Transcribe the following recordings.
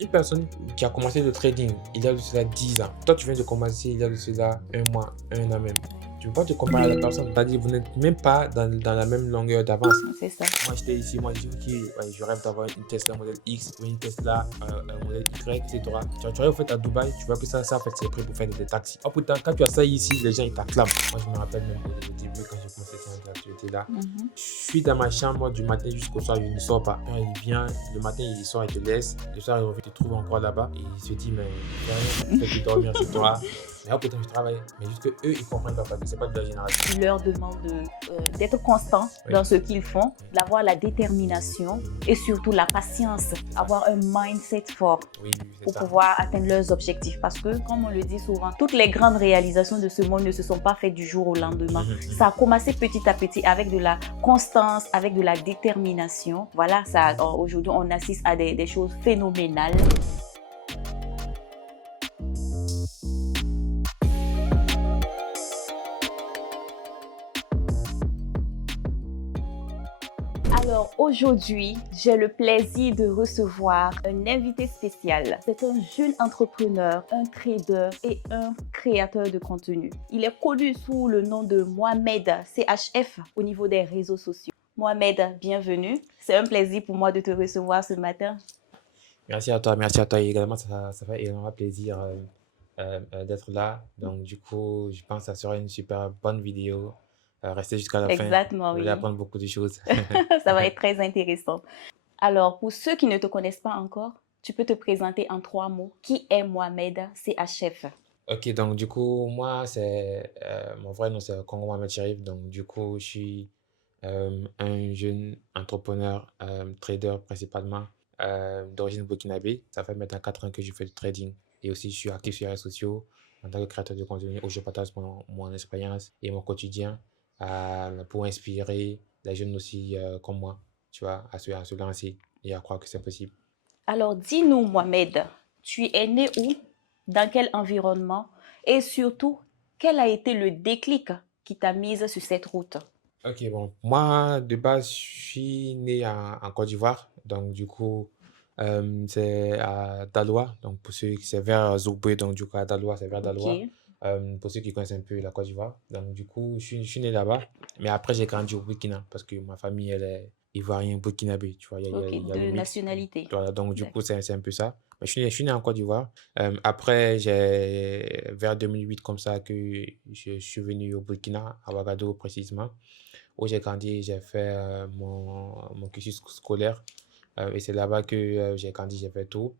Une personne qui a commencé le trading il y a de cela 10 ans, toi tu viens de commencer il y a de cela un mois, un an même. Tu ne peux pas te comparer à la personne. C'est-à-dire vous n'êtes même pas dans la même longueur d'avance. C'est ça. Moi j'étais ici, moi j'ai dit ok, ouais, je rêve d'avoir une Tesla modèle X ou une Tesla un modèle Y, etc. Tu arrives en fait à Dubaï, tu vois que ça en fait c'est prêt pour faire des taxis. Oh putain, quand tu as ça ici, les gens ils t'acclament. Moi je me rappelle même au début quand j'ai commencé cette activité là. Je suis dans ma chambre du matin jusqu'au soir, je ne sors pas. Quand il vient, le matin il sort, il te laisse. Le soir il revient, il te trouve encore là-bas. Et il se dit, mais il fait que dormir chez toi. Mais oh putain, je travaille. Mais juste que eux, ils comprennent pas parce que c'est pas de leur génération. Il leur demande d'être constant dans ce qu'ils font, d'avoir la détermination et surtout la patience, avoir un mindset fort pour pouvoir atteindre leurs objectifs. Parce que, comme on le dit souvent, toutes les grandes réalisations de ce monde ne se sont pas faites du jour au lendemain. Ça a commencé petit à petit avec de la constance, avec de la détermination. Voilà, aujourd'hui, on assiste à des choses phénoménales. Alors aujourd'hui, j'ai le plaisir de recevoir un invité spécial. C'est un jeune entrepreneur, un trader et un créateur de contenu. Il est connu sous le nom de Mohamed CHF au niveau des réseaux sociaux. Mohamed, bienvenue. C'est un plaisir pour moi de te recevoir ce matin. Merci à toi également. Ça fait énormément plaisir d'être là. Donc du coup, je pense que ça sera une super bonne vidéo. Restez jusqu'à la fin. Exactement, Vous oui. allez apprendre beaucoup de choses. Ça va être très intéressant. Alors, pour ceux qui ne te connaissent pas encore, tu peux te présenter en 3 mots. Qui est Mohamed CHF? Ok, donc du coup, moi, mon vrai nom, c'est Congo Mohamed Cherif. Donc du coup, je suis un jeune entrepreneur, trader principalement, d'origine burkinabé. Ça fait maintenant 4 ans que je fais du trading. Et aussi, je suis actif sur les réseaux sociaux en tant que créateur de contenu où je partage mon expérience et mon quotidien pour inspirer les jeunes aussi comme moi, tu vois, à se lancer et à croire que c'est possible. Alors, dis-nous, Mohamed, tu es né où? Dans quel environnement? Et surtout, quel a été le déclic qui t'a mise sur cette route? Ok, bon, moi, de base, je suis né en Côte d'Ivoire. Donc, du coup, c'est à Daloa. Donc, pour ceux qui c'est vers Zougbé, donc du coup, à Daloa, c'est vers Daloa. Ok, Pour ceux qui connaissent un peu la Côte d'Ivoire. Donc, du coup, je suis né là-bas. Mais après, j'ai grandi au Burkina parce que ma famille, elle est ivoirienne burkinabé. Tu vois, ok, il y a le de mix. nationalité. Voilà, donc, du D'accord. coup, c'est un peu ça. Mais je suis né en Côte d'Ivoire. Après, vers 2008, comme ça, que je suis venu au Burkina, à Ouagadougou précisément où j'ai grandi, j'ai fait mon cursus scolaire. Et c'est là-bas que j'ai grandi, j'ai fait tout.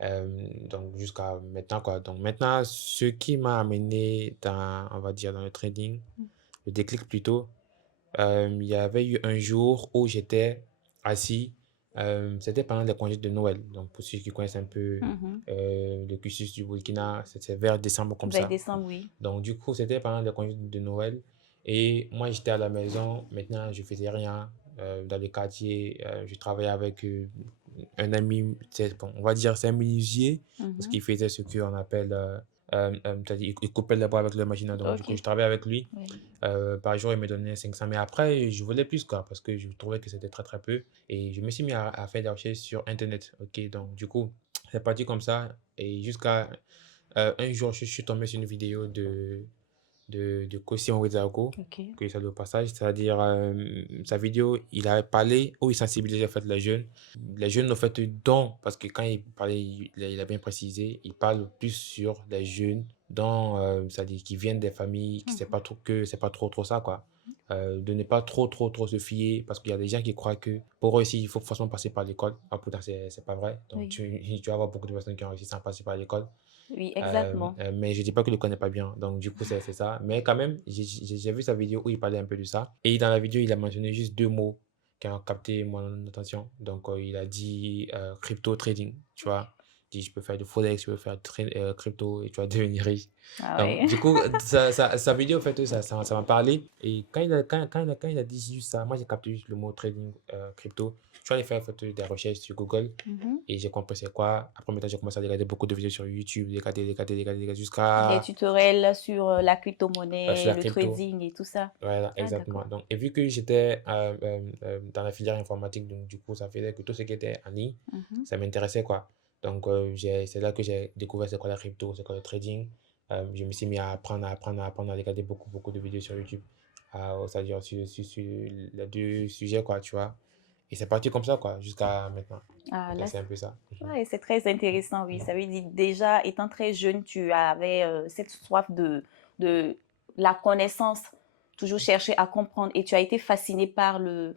Donc jusqu'à maintenant, quoi. Donc maintenant, ce qui m'a amené dans, on va dire, dans le trading, le déclic plutôt, il y avait eu un jour où j'étais assis, c'était pendant les congés de Noël. Donc pour ceux qui connaissent un peu Mhm. le cursus du Burkina, c'est vers décembre comme Vers ça. décembre, oui. Donc, du coup, c'était pendant les congés de Noël. Et moi, j'étais à la maison. Maintenant, je faisais rien dans le quartier. Je travaillais avec un ami, bon, on va dire, c'est un menuisier, parce Mhm. qu'il faisait ce qu'on appelle, c'est-à-dire, il coupait les bois avec la machine. Donc, du coup, Ok. je travaillais avec lui. Oui. Par jour, il me donnait 500. Mais après, je voulais plus, quoi, parce que je trouvais que c'était très, très peu. Et je me suis mis à faire des recherches sur Internet. OK, donc, du coup, c'est parti comme ça. Et jusqu'à un jour, je suis tombé sur une vidéo de Kossi Onwezako, Ok. que ça au passage, c'est-à-dire sa vidéo, il a parlé où il sensibilisait en fait les jeunes en fait dont, parce que quand il parlait, il a bien précisé, il parle plus sur les jeunes dont, c'est-à-dire qui viennent des familles, qui c'est Mhm. pas trop que c'est pas trop ça quoi. De ne pas trop se fier parce qu'il y a des gens qui croient que pour réussir il faut forcément passer par l'école. Ah putain, c'est pas vrai. Donc Oui. tu vas avoir beaucoup de personnes qui ont réussi sans passer par l'école. Oui, exactement. Mais je dis pas que je le connais pas bien. Donc, du coup, c'est ça. Mais quand même, j'ai vu sa vidéo où il parlait un peu de ça. Et dans la vidéo, il a mentionné juste 2 mots qui ont capté mon attention. Donc, il a dit crypto trading, tu vois. Il dit, je peux faire du forex, je peux faire crypto et tu vas devenir riche. Ah Donc, ouais. du coup, sa vidéo, en fait, ça m'a parlé. Et quand il a dit juste ça, moi, j'ai capté juste le mot trading crypto. Je suis allé faire en fait, des recherches sur Google. Mhm. Et j'ai compris c'est quoi. Après, maintenant, j'ai commencé à regarder beaucoup de vidéos sur YouTube, regarder Des jusqu'à tutoriels sur la sur crypto-monnaie, la le crypto. trading et tout ça. Voilà, Ah, exactement. d'accord. Donc, et vu que j'étais dans la filière informatique, donc du coup, ça faisait que tout ce qui était en ligne, Mhm. ça m'intéressait, quoi. Donc, c'est là que j'ai découvert c'est quoi la crypto, c'est quoi le trading. Je me suis mis à regarder beaucoup de vidéos sur YouTube, c'est-à-dire sur les deux sujets, quoi, tu vois. Et c'est parti comme ça, quoi, jusqu'à maintenant. Ah, Donc, là, c'est un peu ça. ouais, c'est très intéressant, oui. Ça veut dire déjà, étant très jeune, tu avais cette soif de la connaissance, toujours chercher à comprendre, et tu as été fasciné par le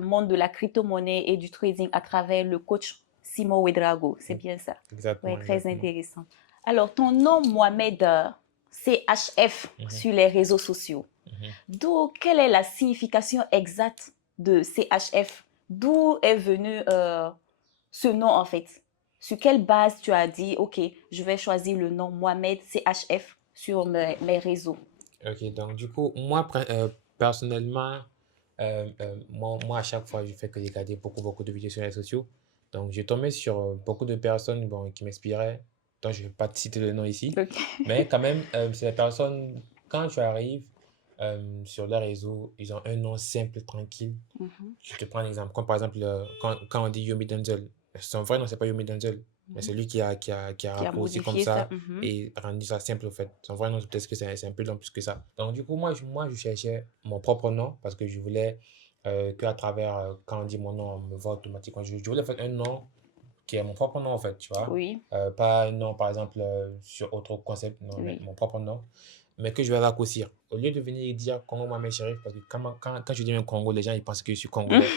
monde de la crypto-monnaie et du trading à travers le coach Simon Ouedraogo. C'est bien ça. Ouais, Exactement, très exactement. intéressant. Alors, ton nom, Mohamed CHF, sur les réseaux sociaux. D'où, quelle est la signification exacte de CHF? D'où est venu ce nom en fait? Sur quelle base tu as dit, ok, je vais choisir le nom Mohamed CHF sur mes réseaux? Ok, donc du coup, moi, personnellement, moi, à chaque fois, je fais que regarder beaucoup de vidéos sur les réseaux sociaux. Donc, je tombais sur beaucoup de personnes bon, qui m'inspiraient, dont je ne vais pas te citer le nom ici. Ok. Mais quand même, ces personnes, quand tu arrives sur les réseaux, ils ont un nom simple, tranquille. Mhm. Je te prends un exemple, comme par exemple, quand on dit Yomi Denzel, son vrai nom, c'est pas Yomi Denzel, mais c'est lui qui a Qui a raccourci comme modifié ça. ça et rendu ça simple, en fait. Son vrai nom, peut-être que c'est un peu long plus que ça. Donc, du coup, moi, je cherchais mon propre nom parce que je voulais qu'à travers, quand on dit mon nom, on me voit automatiquement. Je voulais faire un nom qui est mon propre nom, en fait, tu vois. Oui, Pas un nom, par exemple, sur autre concept, non, mais oui. mon propre nom, mais que je vais raccourcir. Au lieu de venir dire Congo Mohamed Chérif, parce que quand je dis un Congo, les gens ils pensent que je suis congolais.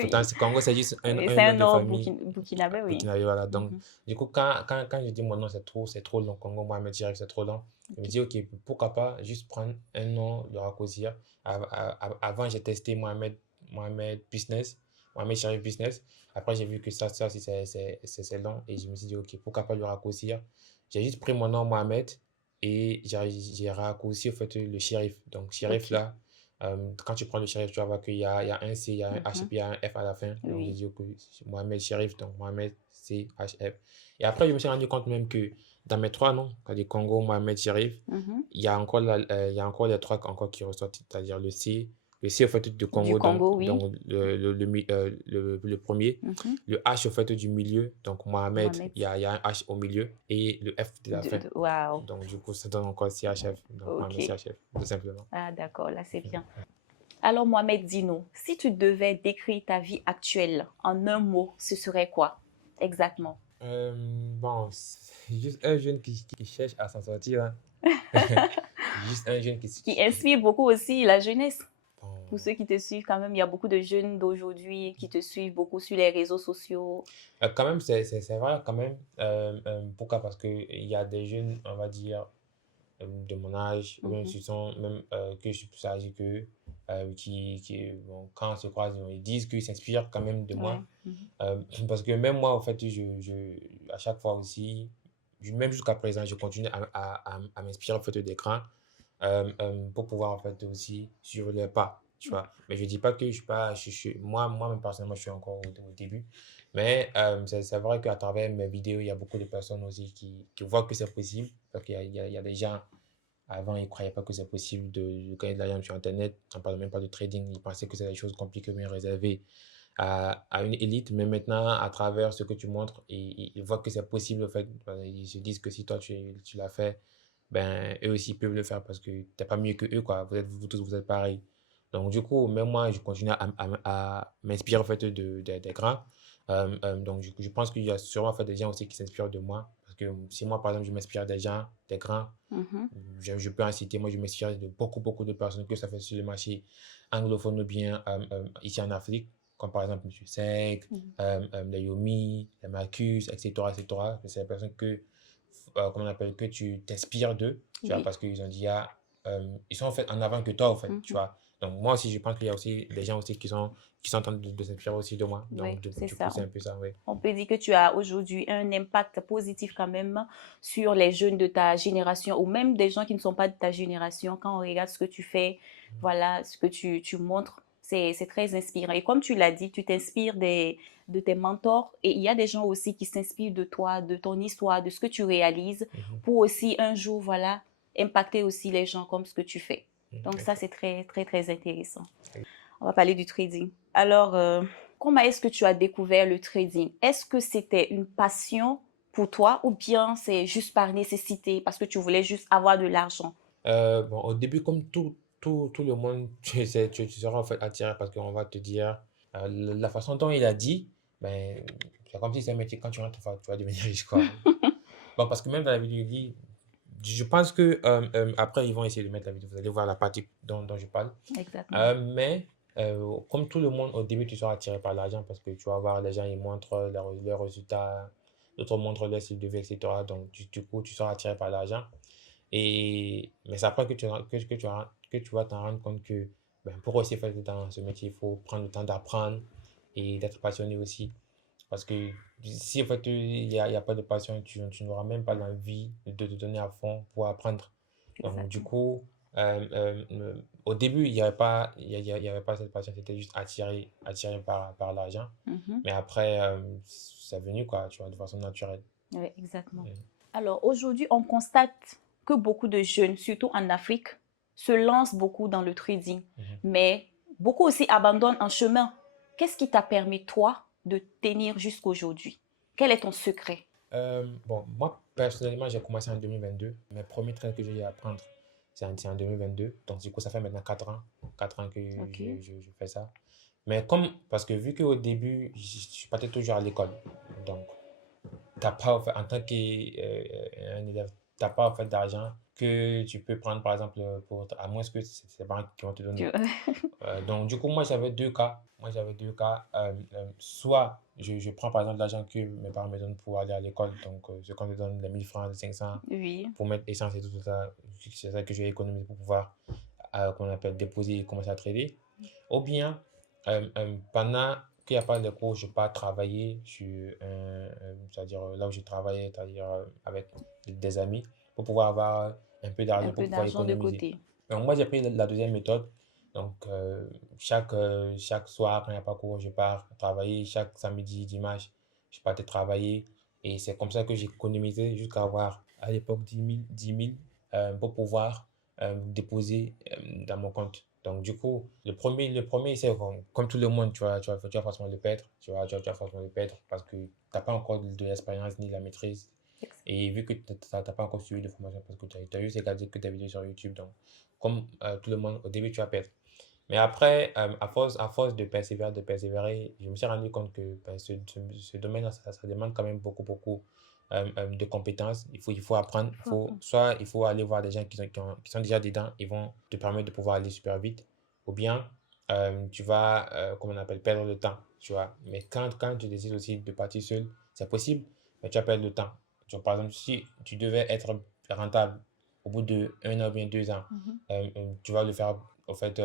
Pourtant, Oui. Congo, c'est juste Oui, un c'est un nom de nom famille burkinabé, oui. burkinabé, voilà. Donc, Mhm. du coup, quand je dis mon nom, c'est trop long. Congo Mohamed Chérif, c'est trop long. Je me Ok. dis, ok, pourquoi pas juste prendre un nom, le raccourcir. Avant, j'ai testé Mohamed Business, Mohamed Chérif Business. Après, j'ai vu que ça aussi, c'est long. Et je me suis dit, ok, pourquoi pas le raccourcir. J'ai juste pris mon nom, Mohamed, et j'ai raccourci, en fait, le shérif. Donc, shérif, Ok. là, quand tu prends le shérif, tu vas voir qu'il y a un C, il y a un H et Mhm. puis il y a un F à la fin. Donc, j'ai Oui. dit, ok, Mohamed Chérif, donc Mohamed CHF. Et après, je me suis rendu compte même que dans mes trois noms, c'est-à-dire Congo, Mohamed Chérif, Mhm. il y a encore les trois encore qui ressortent, c'est-à-dire le C au fait du Du Congo, donc, Congo, oui. donc le premier, Mhm. le H au fait du milieu, donc Mohamed, Mohamed. il y a un H au milieu, et le F de la fin. Waouh. Donc, du coup, ça donne encore CHF, donc Mohamed Ok. CHF, tout simplement. Ah, d'accord, là c'est bien. Alors Mohamed, dis-nous, si tu devais décrire ta vie actuelle en un mot, ce serait quoi exactement? Bon, c'est juste un jeune qui cherche à s'en sortir, hein. Juste un jeune Qui inspire beaucoup aussi la jeunesse. Pour bon, ceux qui te suivent, quand même, il y a beaucoup de jeunes d'aujourd'hui qui te suivent beaucoup sur les réseaux sociaux. quand même, c'est vrai, quand même. Pourquoi? Parce qu'il y a des jeunes, on va dire, de mon âge, ou même, Mhm. même que je suis plus âgé qu'eux, bon, quand on se croise, ils disent qu'ils s'inspirent quand même de Ouais. moi. Mhm. Parce que même moi, en fait, à chaque fois aussi, même jusqu'à présent, je continue à m'inspirer en fait, d'écran pour pouvoir en fait aussi suivre les pas, tu vois. Mais je dis pas que je suis pas, moi-même personnellement, je suis encore au début. Mais c'est vrai qu'à travers mes vidéos, il y a beaucoup de personnes aussi qui voient que c'est possible. Parce qu'il y a des gens, avant, ils ne croyaient pas que c'est possible de gagner de l'argent sur Internet. On ne parle même pas de trading. Ils pensaient que c'est des choses compliquées, mais réservées à une élite. Mais maintenant, à travers ce que tu montres, ils voient que c'est possible, en fait. Ils se disent que si toi, tu l'as fait, ben, eux aussi peuvent le faire parce que tu n'es pas mieux que eux, quoi. Vous tous, vous êtes pareils. Donc, du coup, même moi, je continue à m'inspirer, en fait, des grands. Donc, je pense qu'il y a sûrement, en fait, des gens aussi qui s'inspirent de moi. Parce que si moi, par exemple, je m'inspire des gens, des grands, Mhm. je peux en citer, moi je me suis de beaucoup de personnes que ça fait sur le marché anglophone ou bien ici en Afrique, comme par exemple M. Sek, Mhm. les Yomi, les Marcus, etc. etc. C'est des personnes comment on appelle, que tu t'inspires d'eux, tu vois, Oui. parce qu'ils ont dit, ah, ils sont en fait en avant que toi, en fait, tu Mhm. vois. Donc moi aussi, je pense qu'il y a aussi des gens aussi qui sont en train de s'inspirer aussi de moi. Oui, Donc c'est du coup, ça. c'est un peu ça, oui. On peut dire que tu as aujourd'hui un impact positif quand même sur les jeunes de ta génération ou même des gens qui ne sont pas de ta génération. Quand on regarde ce que tu fais, voilà, ce que tu montres, c'est très inspirant. Et comme tu l'as dit, tu t'inspires de tes mentors et il y a des gens aussi qui s'inspirent de toi, de ton histoire, de ce que tu réalises Mhm. pour aussi un jour, voilà, impacter aussi les gens comme ce que tu fais. Mhm. Donc ça, Exact. c'est très, très, très intéressant. On va parler du trading. Alors, comment est-ce que tu as découvert le trading? Est-ce que c'était une passion pour toi ou bien c'est juste par nécessité parce que tu voulais juste avoir de l'argent? Bon, au début, comme tout le monde, tu seras en fait attiré parce qu'on va te dire la façon dont il a dit, ben, c'est comme si c'est un métier, quand tu rentres, tu vas devenir riche, quoi. Bon, parce que même dans la vidéo, il dit, je pense que après, ils vont essayer de mettre la vidéo, vous allez voir la partie dont je parle. Exactement. Mais comme tout le monde, au début, tu seras attiré par l'argent parce que tu vas voir les gens, ils montrent leurs résultats, d'autres montrent leur style de vie, etc. Donc, du coup, tu seras attiré par l'argent. Mais c'est après que tu vas t'en rendre compte que ben, pour aussi faire dans ce métier, il faut prendre le temps d'apprendre et d'être passionné aussi. Parce que si en fait il y a pas de passion, tu n'auras même pas l'envie de te donner à fond pour apprendre. Donc du Exactement. coup, au début, il y avait pas cette passion, c'était juste attiré par l'argent. Mhm. Mais après, c'est venu quoi, tu vois, de façon naturelle. Oui, exactement. Mm. Alors aujourd'hui, on constate que beaucoup de jeunes, surtout en Afrique, se lancent beaucoup dans le trading, Mhm. mais beaucoup aussi abandonnent en chemin. Qu'est-ce qui t'a permis, toi, de tenir jusqu'aujourd'hui? Quel est ton secret? Bon, moi, personnellement, j'ai commencé en 2022. Mes premiers trains que j'ai eu à apprendre, c'est en 2022. Donc, du coup, ça fait maintenant 4 ans. 4 ans que Ok. je fais ça. Mais parce que vu qu'au début, je partais toujours à l'école. Donc, t'as pas, en tant qu'un élève, t'as pas en fait d'argent que tu peux prendre, par exemple, à moins que c'est les parents qui vont te donner. Donc, du coup, moi, j'avais deux cas. Moi, j'avais deux cas. Soit je prends par exemple l'argent que mes parents me donnent pour aller à l'école. Donc, ce qu'on me donne, les 1000 francs, les 500 Oui, pour mettre essence et tout ça. C'est ça que je vais économiser pour pouvoir, qu'on appelle, déposer et commencer à trader. Ou bien, pendant qu'il n'y a pas de cours, je pars travailler sur c'est-à-dire là où je travaillais, c'est-à-dire avec des amis, pour pouvoir avoir un peu un d'argent pour peu pouvoir d'argent de économiser. côté. Donc, moi, j'ai pris la deuxième méthode. Donc, chaque soir, quand il n'y a pas cours, je pars travailler. Chaque samedi, dimanche, je partais travailler. Et c'est comme ça que j'ai économisé jusqu'à avoir, à l'époque, 10 000 pour pouvoir déposer dans mon compte. Donc, du coup, le premier c'est comme tout le monde, tu vas forcément le perdre. Tu vas forcément le perdre parce que tu n'as pas encore de l'expérience ni de la maîtrise. Et vu que tu n'as pas encore suivi de formation parce que tu as juste regardé que tes vidéos sur YouTube, donc comme tout le monde, au début, tu vas perdre. Mais après, à force de persévérer, je me suis rendu compte que ben, ce domaine-là, ça demande quand même beaucoup, beaucoup de compétences. Il faut apprendre. Soit il faut aller voir des gens qui sont déjà dedans, ils vont te permettre de pouvoir aller super vite. Ou bien, tu vas, comment on appelle, perdre le temps. Tu vois. Mais quand tu décides aussi de partir seul, c'est possible, mais tu vas perdre le temps. Tu vois, par exemple, si tu devais être rentable au bout de 1 an ou bien 2 ans, Mhm. tu vas le faire en fait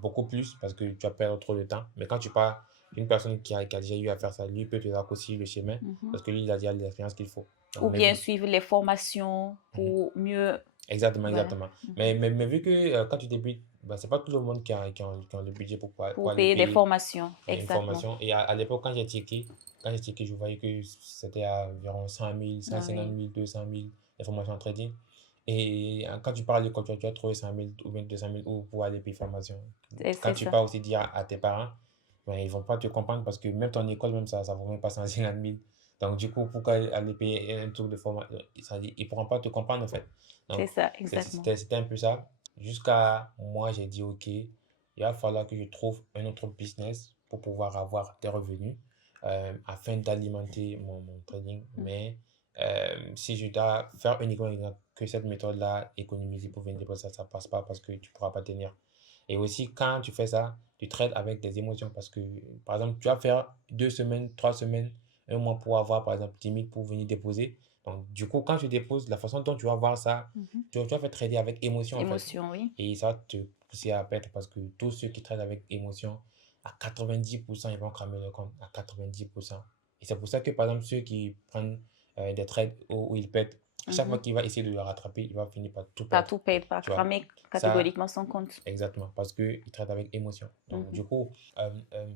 beaucoup plus parce que tu vas perdre trop de temps. Mais quand tu pars, une personne qui a déjà eu à faire ça, lui peut te raccourcir le chemin Mhm. parce que lui, il a déjà l'expérience qu'il faut. Donc, Ou bien suivre les formations Mhm. pour mieux... Exactement, Voilà. exactement. Mhm. Mais vu que quand tu débutes, bah, c'est pas tout le monde qui ont le budget pour Pour aller payer des payer formations, une exactement. formation. Et à l'époque, quand j'ai checké, je voyais que c'était à environ 100 000, Ah 150 oui, 000, 200 000 les formations en trading. Et quand tu parles de l'école, tu vas trouver 100 000 ou bien 200 000 ou pour aller payer formation. Quand c'est tu ça. pars aussi dire à tes parents, ben, ils vont pas te comprendre parce que même ton école, même ça vaut même pas 150 000. Donc, du coup, pourquoi aller payer un tour de formation? Ils pourront pas te comprendre en fait. C'est Donc, ça, exactement. c'était un peu ça. Jusqu'à moi, j'ai dit, OK, il va falloir que je trouve un autre business pour pouvoir avoir des revenus afin d'alimenter mon trading. Mm. Mais si je dois faire uniquement que cette méthode-là, économiser pour venir dépenser, ça passe pas parce que tu pourras pas tenir. Et aussi, quand tu fais ça, tu traites avec des émotions parce que, par exemple, tu vas faire 2 semaines, 3 semaines, un mois pour avoir, par exemple, 10 000 pour venir déposer. Donc, du coup, quand tu déposes, la façon dont tu vas voir ça, Mhm. tu vas faire trader avec émotion, en fait. Émotion, oui. Et ça va te pousser à perdre parce que tous ceux qui traitent avec émotion, à 90%, ils vont cramer le compte. À 90%. Et c'est pour ça que, par exemple, ceux qui prennent des trades où ils perdent, à chaque fois Mhm. qu'il va essayer de le rattraper, il va finir par tout Pas perdre. tout payer, pas Tu vois, cramer ça, catégoriquement son compte. exactement, parce qu'ils traitent avec émotion. Donc, Mhm. du coup,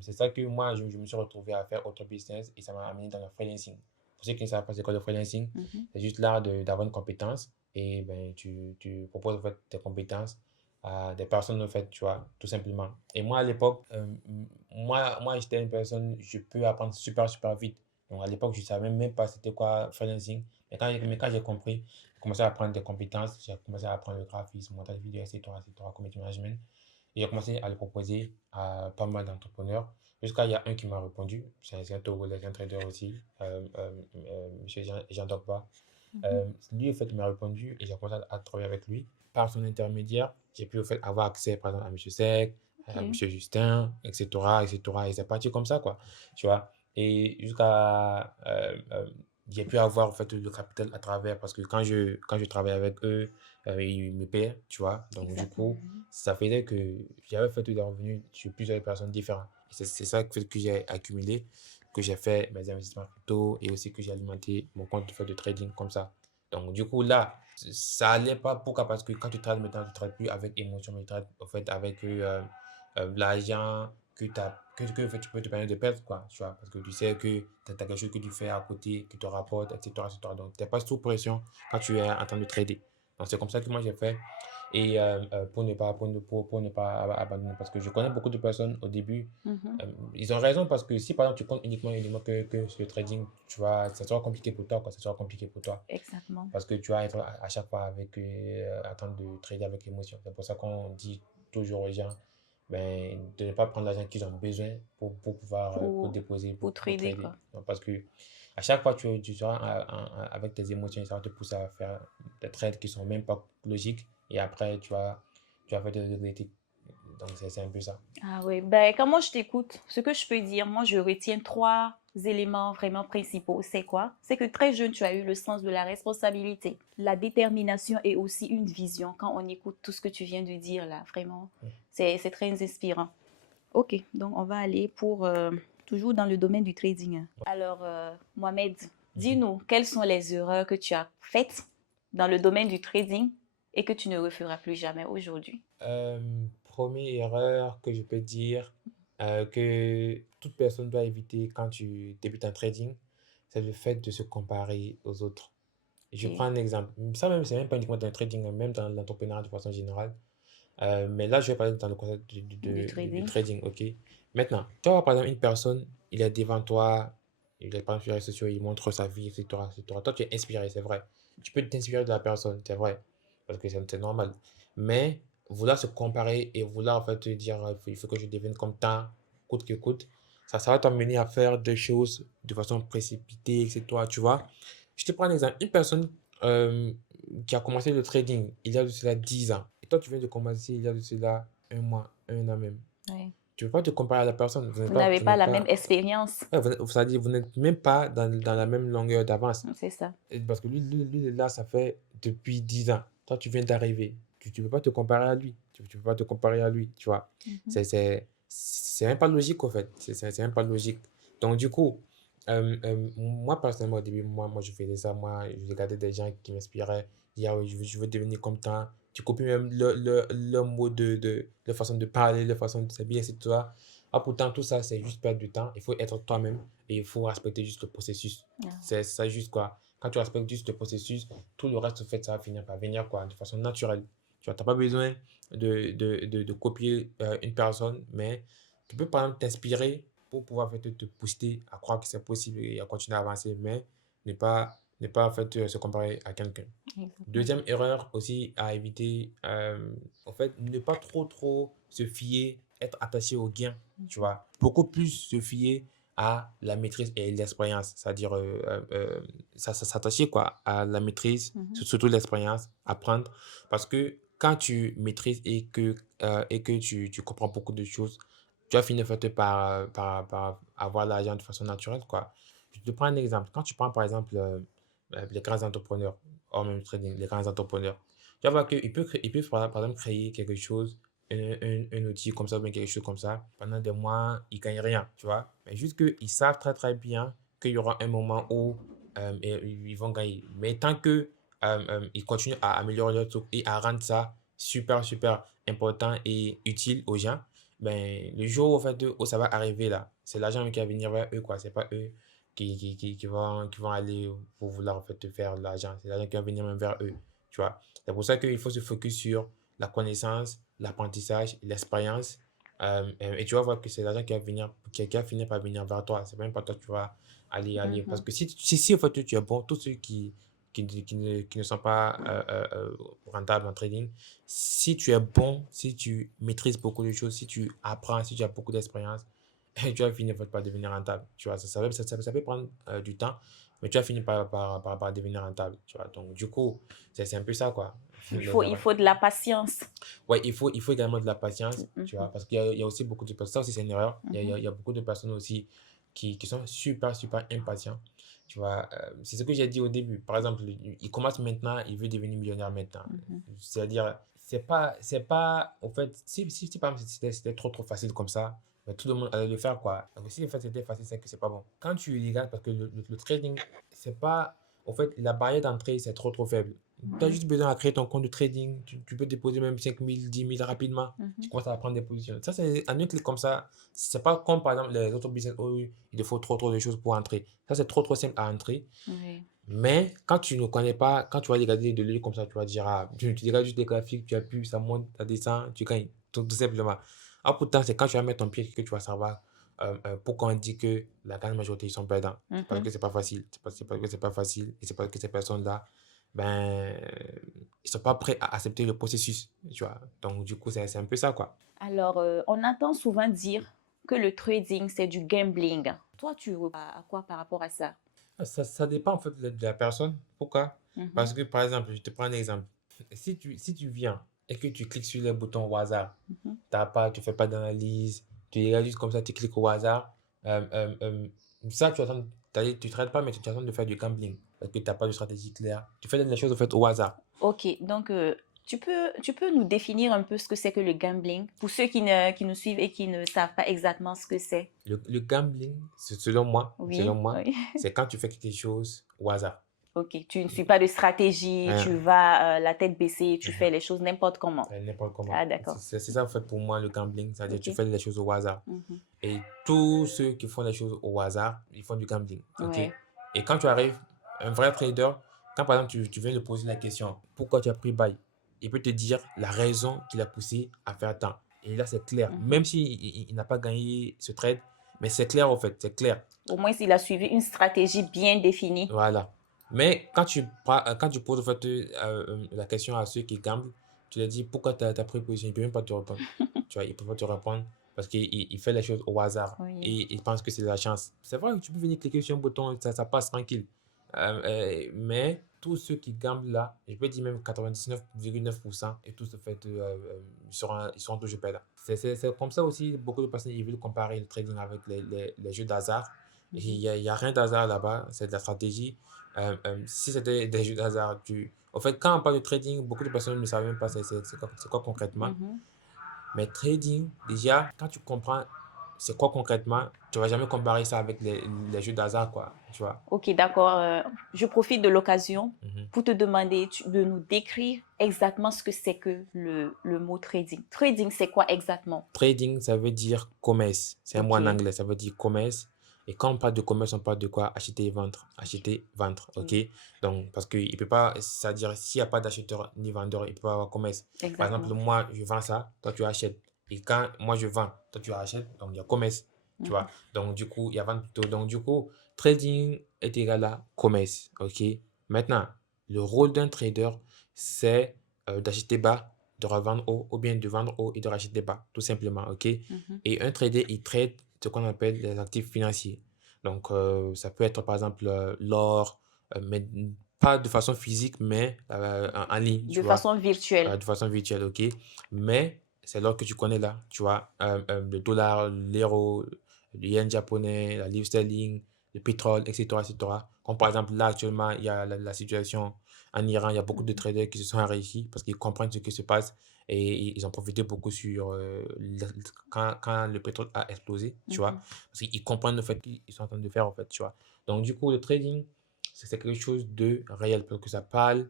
c'est ça que moi, je me suis retrouvé à faire autre business et ça m'a amené dans le freelancing. Pour ceux qui ne savent pas c'est quoi le freelancing, Mhm. c'est juste l'art d'avoir une compétence et ben, tu proposes en fait tes compétences à des personnes, en fait, tu vois, tout simplement. Et moi, à l'époque, moi j'étais une personne, je peux apprendre super, super vite. Donc, à l'époque, je ne savais même pas c'était quoi freelancing. Mais quand j'ai compris, j'ai commencé à apprendre des compétences, j'ai commencé à apprendre le graphisme, montage vidéo, etc., community management. Et j'ai commencé à le proposer à pas mal d'entrepreneurs. Jusqu'à il y a un qui m'a répondu, c'est un Togolais, un trader aussi, monsieur Jean Dogba. Lui, en fait, il m'a répondu et j'ai commencé à travailler avec lui. Par son intermédiaire, j'ai pu, en fait, avoir accès, par exemple, à monsieur Sec, à Ok. monsieur Justin, etc., etc. Et c'est parti comme ça, quoi. Tu vois. Et jusqu'à. J'ai pu avoir, en fait, le capital à travers, parce que quand je travaillais avec eux, ils me payaient, tu vois. Donc, du Exactement. coup, ça faisait que j'avais fait des revenus sur plusieurs personnes différentes. Et c'est ça que j'ai accumulé, que j'ai fait mes investissements crypto et aussi que j'ai alimenté mon compte de fait de trading comme ça. Donc, du coup, là, ça allait pas. Pourquoi? Parce que quand tu trades maintenant, tu ne trades plus avec émotion, mais tu trades en fait avec l'argent en fait, tu peux te permettre de perdre, quoi, tu vois, parce que tu sais que tu as quelque chose que tu fais à côté, qui te rapporte, etc., etc. Donc, tu n'es pas sous pression quand tu es en train de trader. Donc, c'est comme ça que moi j'ai fait. Et pour ne pas abandonner, parce que je connais beaucoup de personnes au début, Mhm. ils ont raison parce que si par exemple tu comptes uniquement que sur le trading, tu vois, ça sera compliqué pour toi, quoi, ça sera compliqué pour toi. Exactement. Parce que tu vas être à chaque fois avec, en train de trader avec émotion. C'est pour ça qu'on dit toujours aux gens ben, de ne pas prendre l'argent qu'ils ont besoin pour pouvoir pour Pour, déposer, pour pour trader, trader. quoi. Donc, parce que à chaque fois, tu seras avec tes émotions, ça va te pousser à faire des trades qui sont même pas logiques. Et après, tu vas faire des regretter. Donc, c'est un peu ça. Ah oui, ben, quand moi je t'écoute, ce que je peux dire, moi je retiens trois éléments vraiment principaux. C'est quoi? C'est que très jeune, tu as eu le sens de la responsabilité, la détermination et aussi une vision. Quand on écoute tout ce que tu viens de dire là, vraiment, c'est très inspirant. Ok, donc on va aller pour toujours dans le domaine du trading. Alors, Mohamed, Mhm. dis-nous, quelles sont les erreurs que tu as faites dans le domaine du trading et que tu ne referas plus jamais aujourd'hui? Première erreur que je peux dire que toute personne doit éviter quand tu débutes un trading, c'est le fait de se comparer aux autres. Je prends Ok, un exemple. Ça même, c'est même pas uniquement dans le trading, hein, même dans l'entrepreneuriat de façon générale. Mais là, je vais parler dans le concept du du trading. trading, ok? Maintenant, tu vois, par exemple, une personne, il est devant toi, il est par exemple sur les réseaux sociaux, il montre sa vie, etc., etc. Toi, tu es inspiré, c'est vrai. Tu peux t'inspirer de la personne, c'est vrai, parce que c'est normal. Mais vouloir se comparer et vouloir en fait te dire, il faut que je devienne comme tant, coûte que coûte, ça va t'amener à faire des choses de façon précipitée, etc., tu vois? Je te prends un exemple. Une personne euh, qui a commencé le trading il y a de cela 10 ans. Et toi, tu viens de commencer il y a de cela un mois, un an même. Ouais. Tu ne peux pas te comparer à la personne. Vous n'êtes Vous pas, n'avez vous pas n'êtes la même pas, expérience. ouais, c'est-à-dire, vous n'êtes même pas dans la même longueur d'avance. C'est ça. Et parce que lui, il est là, ça fait depuis 10 ans. Toi, tu viens d'arriver. Tu ne peux pas te comparer à lui. Tu ne peux pas te comparer à lui, tu vois. Mhm. C'est même pas logique, en fait. C'est même pas logique. Donc, du coup, moi, personnellement, au début, moi, je faisais ça. Moi, je regardais des gens qui m'inspiraient. Dire, ah oui, je veux devenir comme toi. Tu copies même leur mot leur façon de parler, leur façon de s'habiller, etc. Ah, pourtant, tout ça, c'est juste perdre du temps. Il faut être toi-même et il faut respecter juste le processus. Ah. C'est ça juste quoi. Quand tu respectes juste le processus, tout le reste, en fait, ça va finir par venir quoi, de façon naturelle. Tu vois, t'as pas besoin de copier une personne, mais tu peux par exemple t'inspirer pour pouvoir en fait, te booster à croire que c'est possible et à continuer à avancer, mais ne pas en fait, se comparer à quelqu'un. Exactement. Deuxième erreur aussi à éviter, en fait, ne pas trop se fier, être attaché au gain, tu vois. Beaucoup plus se fier à la maîtrise et l'expérience, c'est-à-dire s'attacher quoi à la maîtrise, Mhm. surtout l'expérience, apprendre, parce que quand tu maîtrises et que tu comprends beaucoup de choses, tu vas finir en fait par avoir l'argent de façon naturelle, quoi. Je te prends un exemple. Quand tu prends par exemple les grands entrepreneurs, hors même trading, les grands entrepreneurs. Tu vas voir qu'ils peuvent par exemple créer quelque chose, un outil comme ça, ou bien quelque chose comme ça. Pendant des mois, ils ne gagnent rien, tu vois. Mais juste qu'ils savent très très bien qu'il y aura un moment où ils vont gagner. Mais tant que ils continuent à améliorer leur truc et à rendre ça super super important et utile aux gens, ben, le jour en fait, où ça va arriver là, c'est l'argent qui va venir vers eux, quoi. C'est pas eux qui vont aller pour vouloir en fait te faire de l'argent. C'est l'argent qui va venir même vers eux, tu vois. C'est pour ça qu'il faut se focus sur la connaissance, l'apprentissage, l'expérience. Et tu vas voir que c'est l'argent qui va finir par venir vers toi. C'est même pas toi qui vas aller. Parce que si en fait tu es bon, tous ceux qui ne sont pas rentables en trading, si tu es bon, si tu maîtrises beaucoup de choses, si tu apprends, si tu as beaucoup d'expérience, tu vas finir en fait par devenir rentable. Tu vois, ça peut prendre du temps, mais tu vas finir par devenir rentable. Tu vois, donc du coup, c'est un peu ça, quoi. Il faut de la patience. Ouais, il faut également de la patience, tu vois, Mhm. parce qu'il y a aussi beaucoup de personnes, ça aussi c'est une erreur, il y a beaucoup de personnes aussi qui sont super, super impatients, tu vois. C'est ce que j'ai dit au début. Par exemple, il commence maintenant, il veut devenir millionnaire maintenant. Mhm. C'est-à-dire, au fait, si par exemple c'était trop, trop facile comme ça, mais tout le monde allait le faire, quoi. Donc si en fait c'était facile, c'est que c'est pas bon. Quand tu regardes, parce que le trading, c'est pas, au fait, la barrière d'entrée, c'est trop, trop faible. Tu as Mhm. juste besoin de créer ton compte de trading. Tu peux déposer même 5 000, 10 000 rapidement. Tu Mhm. commences à prendre des positions. Ça, c'est un clic comme ça. C'est pas comme par exemple les autres business où il te faut trop, trop de choses pour entrer. Ça, c'est trop, trop simple à entrer. Oui. Mais quand tu ne connais pas, quand tu vas regarder de l'œil comme ça, tu vas dire, ah, tu regardes juste les graphiques, tu appuies, ça monte, ça descend, tu gagnes. Tout simplement. Ah, pourtant, c'est quand tu vas mettre ton pied que tu vas savoir pourquoi on dit que la grande majorité ils sont perdants. C'est parce que Mhm. c'est pas facile. C'est parce que c'est pas facile. Et c'est parce que ces personnes-là, ben, ils sont pas prêts à accepter le processus. Tu vois. Donc, du coup, c'est un peu ça, quoi. Alors, on entend souvent dire que le trading, c'est du gambling. Toi, tu réponds à quoi par rapport à ça? Ça dépend en fait de la personne. Pourquoi? Mhm. Parce que par exemple, je te prends un exemple. Si tu viens et que tu cliques sur les boutons au hasard, Mhm. tu fais pas d'analyse, tu regardes juste comme ça, tu cliques au hasard, ça tu ne traites pas, mais tu es en train de faire du gambling parce que tu n'as pas de stratégie claire. Tu fais les choses en fait au hasard. Ok, donc tu peux nous définir un peu ce que c'est que le gambling pour ceux qui nous suivent et qui ne savent pas exactement ce que c'est. Le gambling, selon Oui, moi, oui. c'est quand tu fais quelque chose au hasard. Ok, tu ne suis pas de stratégie, tu Hein, vas la tête baissée, tu fais mhm. les choses n'importe comment. N'importe comment. Ah, d'accord. C'est ça en fait pour moi le gambling, c'est-à-dire Ok. tu fais les choses au hasard. Mhm. Et tous ceux qui font les choses au hasard, ils font du gambling. Ok? Ouais. Et quand tu arrives, un vrai trader, quand par exemple tu viens de poser la question, pourquoi tu as pris buy? Il peut te dire la raison qui l'a poussé à faire tant. Et là, c'est clair. Mhm. Même s'il il n'a pas gagné ce trade, mais c'est clair en fait, c'est clair. Au moins, il a suivi une stratégie bien définie. Voilà. Mais quand tu poses en fait, la question à ceux qui gamblent, tu leur dis pourquoi tu as pris position, il ne peut même pas te répondre. Tu vois, il ne peut pas te répondre parce qu'il fait les choses au hasard Oui. et il pense que c'est de la chance. C'est vrai que tu peux venir cliquer sur un bouton, ça passe tranquille. Mais tous ceux qui gamblent là, je peux dire même 99,9%, et tous en fait, ils seront toujours perdants. C'est comme ça aussi, beaucoup de personnes ils veulent comparer le trading avec les jeux d'hasard. Mhm. Il y a rien d'hasard là-bas, c'est de la stratégie. Si c'était des jeux d'hasard, en fait, quand on parle de trading, beaucoup de personnes ne savent même pas c'est quoi concrètement. Mhm. Mais trading, déjà, quand tu comprends c'est quoi concrètement, tu vas jamais comparer ça avec les jeux d'hasard, quoi. Tu vois. Ok, d'accord. Je profite de l'occasion Mhm. pour te demander de nous décrire exactement ce que c'est que le mot trading. Trading, c'est quoi exactement? Trading, ça veut dire commerce. C'est un mot Ok. en anglais, ça veut dire commerce. Et quand on parle de commerce, on parle de quoi? Acheter et vendre. Acheter, vendre. OK? Oui, Donc, parce qu'il peut pas, c'est-à-dire, s'il n'y a pas d'acheteur ni vendeur, il peut pas avoir commerce. Par exemple, exactement. moi, je vends ça, toi, tu achètes. Et quand moi, je vends, toi, tu achètes. Donc, il y a commerce. Tu vois? Mhm. Donc, du coup, il y a vente plutôt. Donc, du coup, trading est égal à commerce. OK? Maintenant, le rôle d'un trader, c'est d'acheter bas, de revendre haut, ou bien de vendre haut et de racheter bas, tout simplement, ok? Mhm. Et un trader, il trade ce qu'on appelle les actifs financiers. Donc, ça peut être par exemple l'or, mais pas de façon physique, mais en ligne, De tu vois, façon virtuelle. de façon virtuelle, ok? Mais c'est l'or que tu connais là, tu vois, le dollar, l'euro, le yen japonais, la livre sterling, le pétrole, etc., etc. Comme par exemple là, actuellement, il y a la situation en Iran, il y a beaucoup de Mhm. traders qui se sont enrichis parce qu'ils comprennent ce qui se passe et ils ont profité beaucoup sur quand le pétrole a explosé, tu vois, Mhm. parce qu'ils comprennent le fait qu'ils sont en train de faire, en fait, tu vois. Donc, du coup, le trading, c'est quelque chose de réel parce que ça parle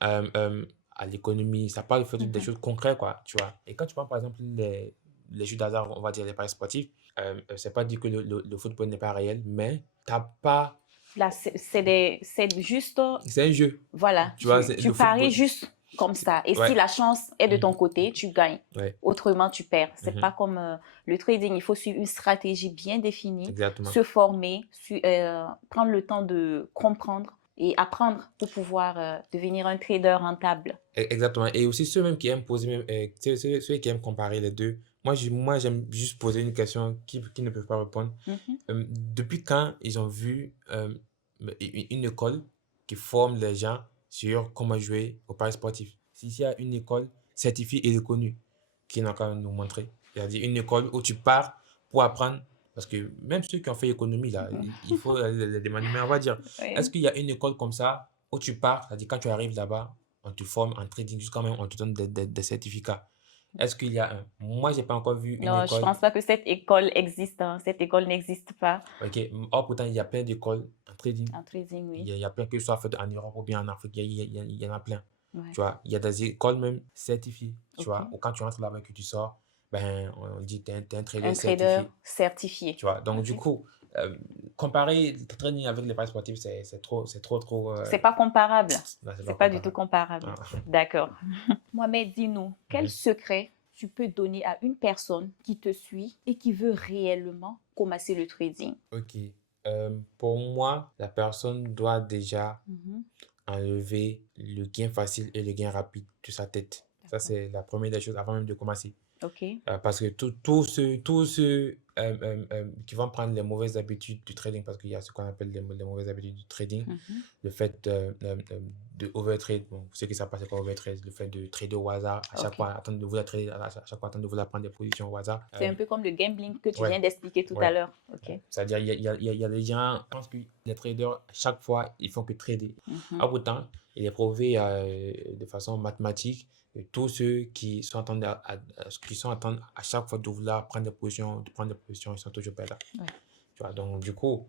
à l'économie, ça parle en fait, des Mhm. choses concrètes, quoi, tu vois. Et quand tu prends, par exemple, les jeux d'hasard, on va dire les paris sportifs, c'est pas dit que le football n'est pas réel, mais t'as pas. Là, c'est juste, C'est un jeu, voilà, tu vois, tu le paries football. juste comme ça. Et Ouais. si la chance est de ton Mhm. côté, tu gagnes. Ouais. Autrement, tu perds. C'est Mhm. pas comme le trading. Il faut suivre une stratégie bien définie, Exactement. se former, prendre le temps de comprendre et apprendre pour pouvoir devenir un trader rentable. Exactement. Et aussi ceux même qui aiment poser, ceux qui aiment comparer les deux. Moi, j'aime juste poser une question qui ne peuvent pas répondre. Mhm. Depuis quand ils ont vu une école qui forme les gens sur comment jouer au paris sportif? S'il y a une école certifiée et reconnue qui n'a qu'à nous montrer, c'est-à-dire une école où tu pars pour apprendre, parce que même ceux qui ont fait économie, là, il faut les demander, mais on va dire, est-ce Oui. qu'il y a une école comme ça où tu pars, c'est-à-dire quand tu arrives là-bas, on te forme en trading, jusqu'à même on te donne des certificats. Est-ce qu'il y a un? Moi, j'ai pas encore vu une Non, je école. pense pas que cette école existe. Hein. Cette école n'existe pas Ok, or pourtant, il y a plein d'écoles en trading. en trading, oui. Il y a plein, que ce soit fait en Europe ou bien en Afrique, il y en a plein. Ouais. Tu vois, il y a des écoles même certifiées. Tu Ok. vois, ou quand tu rentres là-bas et que tu sors, ben, on dit que tu es un trader Un trader certifié. certifié. Tu vois, donc du Ok. coup, comparer le trading avec les paris sportifs, c'est trop. C'est pas comparable. Non, c'est C'est pas pas du tout comparable. comparable. Ah. D'accord. Mohamed, dis-nous, quel Mhm. secret tu peux donner à une personne qui te suit et qui veut réellement commencer le trading? Ok. Pour moi, la personne doit déjà Mhm. enlever le gain facile et le gain rapide de sa tête. Ça, D'accord. c'est la première des choses avant même de commencer. Ok. Parce que tous ceux qui vont prendre les mauvaises habitudes du trading, parce qu'il y a ce qu'on appelle les mauvaises habitudes du trading, Mhm. le fait de overtrade, bon, ceux qui savent pas c'est quoi overtrade, le fait de trader au hasard, à chaque Ok. fois attendre de vouloir trader, à chaque fois attendre de vouloir prendre des positions au hasard. C'est un peu comme le gambling que tu Ouais, viens d'expliquer tout à ouais. l'heure. Ok. C'est-à-dire, il y a des gens, je pense que les traders, à chaque fois, ils font que trader. Mhm. Or, pourtant, il est prouvé de façon mathématique que tous ceux qui sont en train qui sont en train à chaque fois de vouloir prendre des positions, ils sont toujours perdants. Ouais. Tu vois, donc, du coup,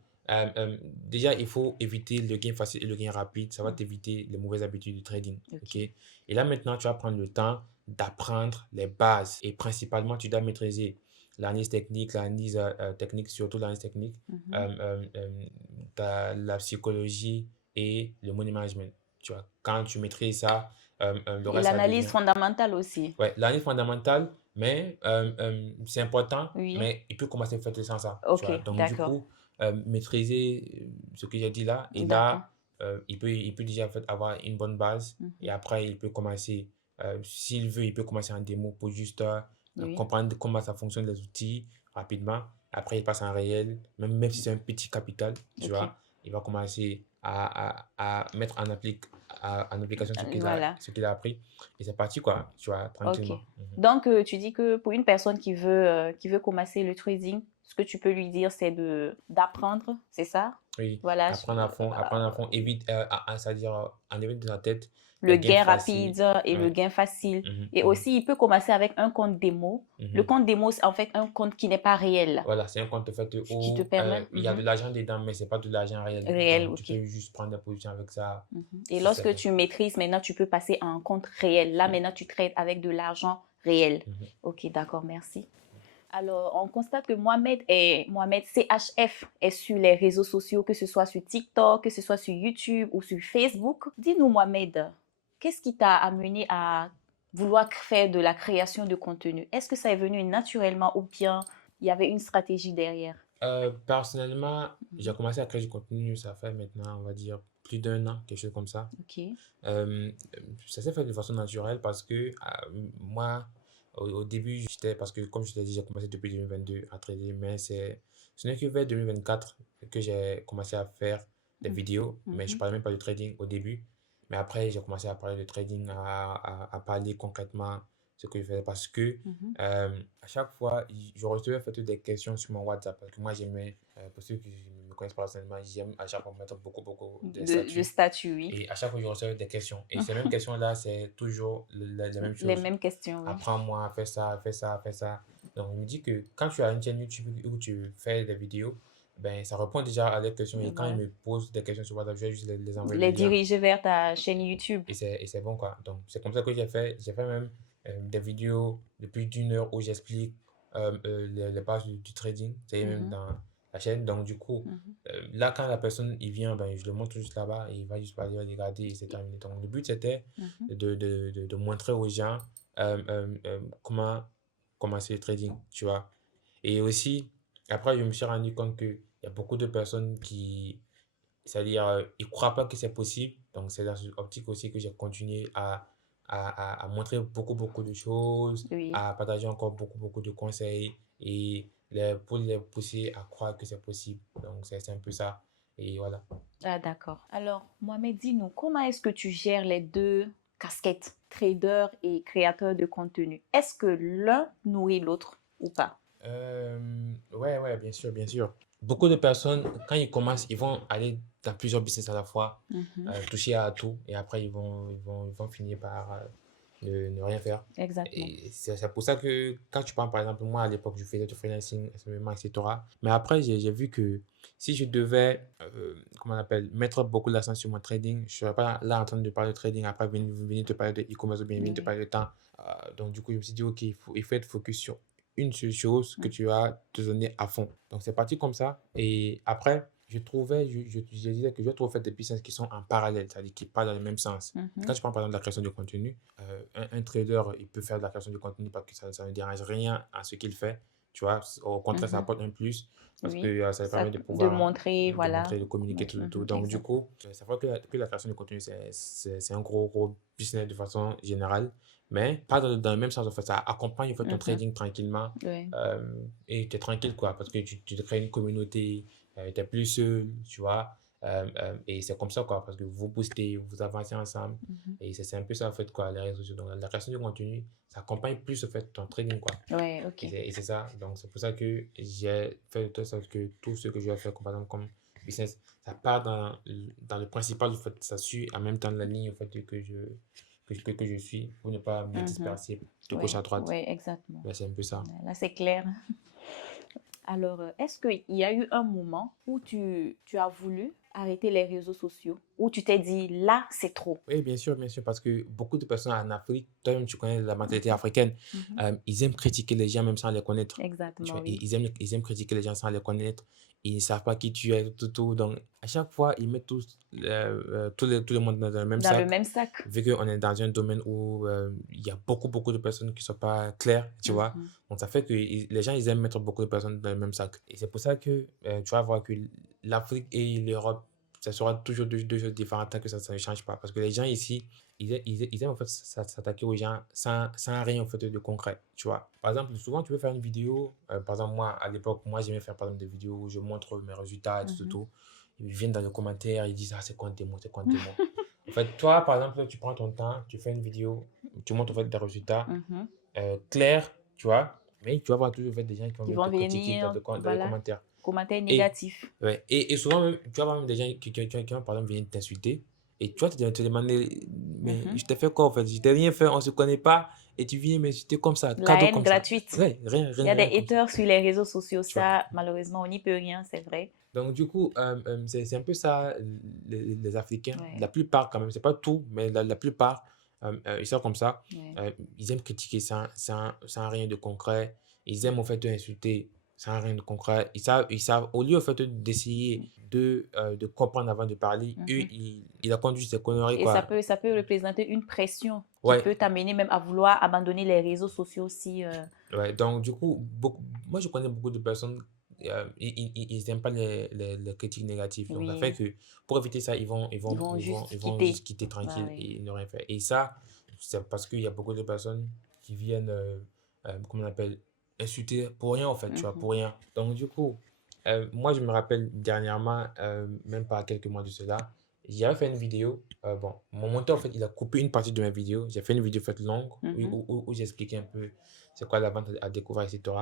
déjà, il faut éviter le gain facile et le gain rapide. Ça va t'éviter les mauvaises habitudes du trading. Ok. Ok. Et là, maintenant, tu vas prendre le temps d'apprendre les bases. Et principalement, tu dois maîtriser l'analyse technique, surtout l'analyse technique, Mhm. la psychologie et le money management. Tu vois, quand tu maîtrises ça, le Et reste, ça l'analyse devient. fondamentale aussi. Ouais, l'analyse fondamentale, mais c'est important, Oui. mais il peut commencer à faire sans ça. Tu Ok, vois, donc du d'accord. coup, maîtriser ce que j'ai dit là, et D'accord. là, il peut déjà en fait, avoir une bonne base, et Mhm. après, il peut commencer, s'il veut, il peut commencer en démo pour juste Oui. comprendre comment ça fonctionne les outils rapidement. Après, il passe en réel, même si c'est un petit capital, tu Ok. vois, il va commencer à mettre en application Voilà. ce qu'il a appris. Et c'est parti, quoi, tu vois, Ok. tranquillement. Donc, tu dis que pour une personne qui veut commencer le trading, ce que tu peux lui dire, c'est d'apprendre, c'est ça? Oui, Voilà, apprendre à fond, évite, c'est-à-dire enlever de la tête le les gains gain faciles. rapide et le Ouais. gain facile. Mhm, Et mhm, aussi, il peut commencer avec un compte démo. Le mhm. compte démo, c'est en fait un compte qui n'est pas réel, Voilà, c'est un compte fait qui te où permet il y a de l'argent dedans, mais c'est pas de l'argent réel. réel, Donc, tu ok. peux juste prendre des positions avec ça. Mhm. Et Si lorsque c'est... tu maîtrises, maintenant, tu peux passer à un compte réel. Là, maintenant, tu traites avec de l'argent réel. Mhm. Ok, d'accord, merci. Alors, on constate que Mohamed CHF est sur les réseaux sociaux, que ce soit sur TikTok, que ce soit sur YouTube ou sur Facebook. Dis-nous, Mohamed, qu'est-ce qui t'a amené à vouloir faire de la création de contenu? Est-ce que ça est venu naturellement ou bien il y avait une stratégie derrière? Personnellement, j'ai commencé à créer du contenu, ça fait maintenant, on va dire, plus d'un an, quelque chose comme ça. Ok. Euh, Ça s'est fait de façon naturelle parce que moi, au début, parce que comme je t'ai dit, j'ai commencé depuis 2022 à trader, mais ce n'est que vers 2024 que j'ai commencé à faire des vidéos, mais je Mhm. parlais même pas de trading au début. Mais après, j'ai commencé à parler de trading, à parler concrètement ce que je faisais parce que Mhm. à chaque fois, je recevais en fait des questions sur mon WhatsApp parce que moi, j'aimais, pour ceux qui me connaissent personnellement, j'aime à chaque fois mettre beaucoup de De statuts. statut, oui. Et à chaque fois, je reçois des questions. Et ces mêmes questions-là, c'est toujours la même Les chose. mêmes questions, oui. Apprends-moi, fais ça, fais ça, fais ça. Donc, je me dis que quand tu as une chaîne YouTube où tu fais des vidéos, ben, ça répond déjà à leurs questions. Et quand ils Voilà. me posent des questions sur WhatsApp, je vais juste les envoyer le Les lien. diriger vers ta chaîne YouTube. Et c'est bon, quoi. Donc, c'est comme ça que j'ai fait même des vidéos de plus d'une heure où j'explique les bases du trading. C'est même Mhm. la chaîne. Donc, du coup, là, quand la personne, il vient, ben, je le montre juste là-bas et il va juste parler, regarder et c'est terminé. Donc, le but, c'était de montrer aux gens comment commencer le trading, tu vois. Et aussi, après, je me suis rendu compte qu'il y a beaucoup de personnes qui, c'est-à-dire, ils ne croient pas que c'est possible. Donc, c'est dans cette optique aussi que j'ai continué à montrer beaucoup, beaucoup de choses, Oui. à partager encore beaucoup, beaucoup de conseils et pour les pousser à croire que c'est possible. Donc, c'est un peu ça. Et voilà. Ah, d'accord. Alors, Mohamed, dis-nous, comment est-ce que tu gères les deux casquettes, trader et créateur de contenu? Est-ce que l'un nourrit l'autre ou pas? Ouais, ouais, bien sûr, bien sûr. Beaucoup de personnes, quand ils commencent, ils vont aller dans plusieurs business à la fois, toucher à tout, et après, ils vont finir par ne rien faire. Exactement. Et c'est pour ça que quand tu parles, par exemple, moi, à l'époque, je faisais du freelancing, SMM, etc. Mais après, j'ai vu que si je devais, comment on appelle, mettre beaucoup l'accent sur mon trading, je ne serais pas là en train de parler de trading, après venir te parler de e-commerce ou bien venir te Oui. parler de temps. Donc, du coup, je me suis dit, OK, il faut être focus sur une seule chose que tu vas te donner à fond. Donc, c'est parti comme ça. Et après, je disais que je trouve des business qui sont en parallèle, c'est-à-dire qui parlent dans le même sens. Quand tu prends par exemple la création de contenu, un trader, il peut faire de la création de contenu parce que ça ne dérange rien à ce qu'il fait. Tu vois, au contraire, ça apporte un plus parce que Oui. ça Ça, permet de de pouvoir montrer, de voilà. montrer, de communiquer, Oui. tout. Donc, du Exact. coup, ça fait que la création de contenu, c'est un gros, gros business de façon générale, mais pas dans le même sens. En fait, ça accompagne en fait, ton trading tranquillement Oui. et tu es tranquille, quoi, parce que tu te crées une communauté, tu n'es plus seul, tu vois. Et c'est comme ça, quoi, parce que vous boostez, vous avancez ensemble. Et c'est un peu ça, en fait, quoi, les réseaux sociaux. Donc, la création de contenu, ça accompagne plus, en fait, ton trading, quoi. Oui, ok. Et c'est ça. Donc, c'est pour ça que j'ai fait de telle sorte que tout ce que je vais faire, par exemple, comme business, ça part dans le principal, en fait, ça suit en même temps la ligne, en fait, que je suis pour ne pas me disperser de gauche Oui, à droite. oui, exactement. Ouais, c'est un peu ça. Là, c'est clair. Alors, est-ce qu'il y a eu un moment où tu as voulu arrêter les réseaux sociaux, où tu t'es dit, là, c'est trop? Oui, bien sûr, parce que beaucoup de personnes en Afrique, toi-même, tu connais la mentalité africaine, ils aiment critiquer les gens même sans les connaître. Tu Exactement, vois, oui. ils aiment critiquer les gens sans les connaître. Ils ne savent pas qui tu es, tout. Donc, à chaque fois, ils mettent tout le monde dans le même Dans le sac, même sac. vu qu'on est dans un domaine où il y a beaucoup, beaucoup de personnes qui ne sont pas claires, tu vois. Donc, ça fait que les gens, ils aiment mettre beaucoup de personnes dans le même sac. Et c'est pour ça que tu vas voir que l'Afrique et l'Europe, ça sera toujours deux choses différentes tant que ça ne change pas. Parce que les gens ici, ils aiment en fait s'attaquer aux gens sans rien en fait de concret, tu vois. Par exemple, souvent tu veux faire une vidéo, par exemple moi à l'époque, moi j'aimais faire par exemple des vidéos où je montre mes résultats et tout. Ils viennent dans les commentaires, ils disent ah c'est quoi tes mots, c'est quoi tes mots. En fait, toi par exemple, tu prends ton temps, tu fais une vidéo, tu montres en fait des résultats clairs, tu vois. Mais tu vas voir toujours en fait, des gens qui vont Qui venir vont te critiquer venir, dans les voilà, commentaires. commentaires Et, négatifs. ouais, et souvent, même, tu vas voir même des gens qui vont, par exemple, venir t'insulter. Et tu vas te demander, mais je t'ai fait quoi en fait? Je t'ai rien fait, on ne se connaît pas. Et tu viens m'insulter comme ça, La cadeau haine comme ça. gratuite. Ouais, Il y a des rien comme ça. haters sur les réseaux sociaux. Tu vois. Ça, malheureusement, on n'y peut rien, c'est vrai. Donc, du coup, c'est un peu ça, les Africains. Ouais. La plupart, quand même, c'est pas tout, mais la plupart, ils sont comme ça. Ouais. Ils aiment critiquer sans rien de concret. Ils aiment, en fait, insulter sans rien de concret. Ils savent au lieu, en fait, d'essayer de comprendre avant de parler, eux, ils racontent juste des conneries, Et quoi. ça peut représenter une pression qui Ouais, peut t'amener même à vouloir abandonner les réseaux sociaux si... ouais. Donc, du coup, moi, je connais beaucoup de personnes, ils n'aiment pas les critiques négatives. Donc, ça fait Oui, que pour éviter ça, ils vont juste ils vont quitter. juste quitter Bah tranquille oui. et ne rien faire. Et ça, c'est parce qu'il y a beaucoup de personnes qui viennent, comment on appelle, insulter pour rien, en fait, tu vois, pour rien. Donc, du coup, moi, je me rappelle dernièrement, même pas quelques mois de cela, j'avais fait une vidéo. Bon, mon monteur, en fait, il a coupé une partie de ma vidéo. J'ai fait une vidéo faite longue où j'expliquais un peu c'est quoi la vente à découvrir, etc.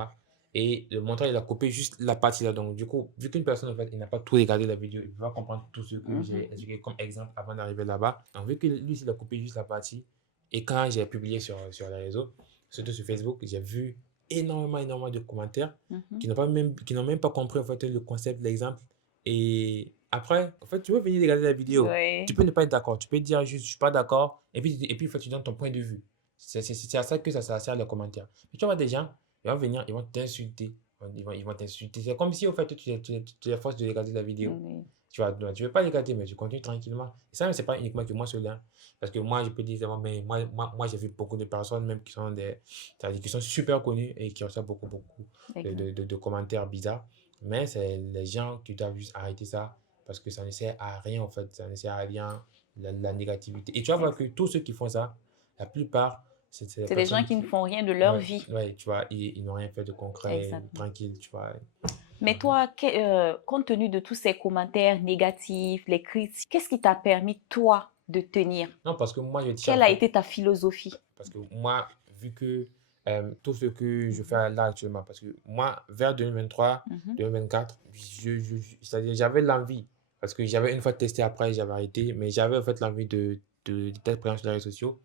Et le monteur, il a coupé juste la partie là. Donc, du coup, vu qu'une personne, en fait, il n'a pas tout regardé la vidéo, il ne peut pas comprendre tout ce que j'ai expliqué comme exemple avant d'arriver là-bas. Donc, vu que lui, il a coupé juste la partie, et quand j'ai publié sur les réseaux, surtout sur Facebook, j'ai vu énormément de commentaires qui n'ont même pas compris, en fait, le concept, l'exemple. Et après, en fait, tu veux venir regarder la vidéo. Tu Ouais. peux ne pas être d'accord. Tu peux dire juste, je suis pas d'accord. Et puis, en fait, tu donnes ton point de vue. C'est à ça que ça sert les commentaires. Mais tu vois des gens, ils vont venir, ils vont t'insulter Ils vont t'insulter. C'est comme si, au fait, tu les forces de regarder la vidéo. Oui. Tu veux pas les regarder, mais tu continues tranquillement. Et ça, c'est pas uniquement que moi seul, hein. Parce que moi, je peux dire, mais moi j'ai vu beaucoup de personnes, même qui sont c'est-à-dire qui sont super connues et qui reçoivent beaucoup Exact. de commentaires bizarres. Mais c'est les gens qui doivent juste arrêter ça parce que ça ne sert à rien, en fait. Ça ne sert à rien, la négativité. Et tu vas voir que tous ceux qui font ça, la plupart, c'est des C'est des gens personnes qui ne qui, font rien de leur ouais, vie. ouais, tu vois, ils n'ont rien fait de concret, Exactement. tranquille, tu vois. Mais toi, compte tenu de tous ces commentaires négatifs, les critiques, qu'est-ce qui t'a permis, toi, de tenir? Non, parce que moi, je dis en Quelle a fait, été ta philosophie? parce que moi, vu que tout ce que je fais là actuellement, parce que moi, vers 2023, Mhm. 2024, c'est-à-dire j'avais l'envie, parce que j'avais une fois testé après, j'avais arrêté, mais j'avais en fait l'envie d'être présent sur les réseaux sociaux,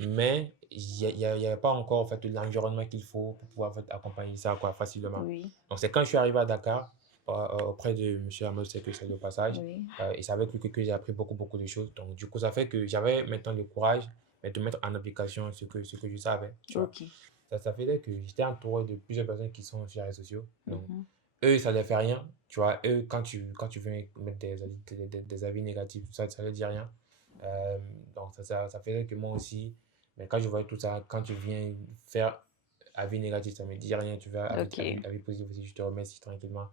mais il y avait pas encore en fait l'environnement qu'il faut pour pouvoir en fait, accompagner ça quoi, facilement. Oui, Donc c'est quand je suis arrivé à Dakar, auprès de M. Amos, c'est que c'est le passage, oui. et c'est avec lui que j'ai appris beaucoup de choses. Donc du coup, ça fait que j'avais maintenant le courage mais de mettre en application ce que je savais, tu vois. Ok. Ça faisait que j'étais entouré de plusieurs personnes qui sont sur les réseaux sociaux. Donc, Mhm. eux, ça ne les fait rien, tu vois. Eux, quand tu viens mettre des avis négatifs, ça ne leur dit rien. Euh, donc, ça faisait que moi aussi, mais quand je voyais tout ça, quand tu viens faire avis négatif, ça ne me dit rien. Tu vas Ok. avis positif aussi, je te remercie tranquillement.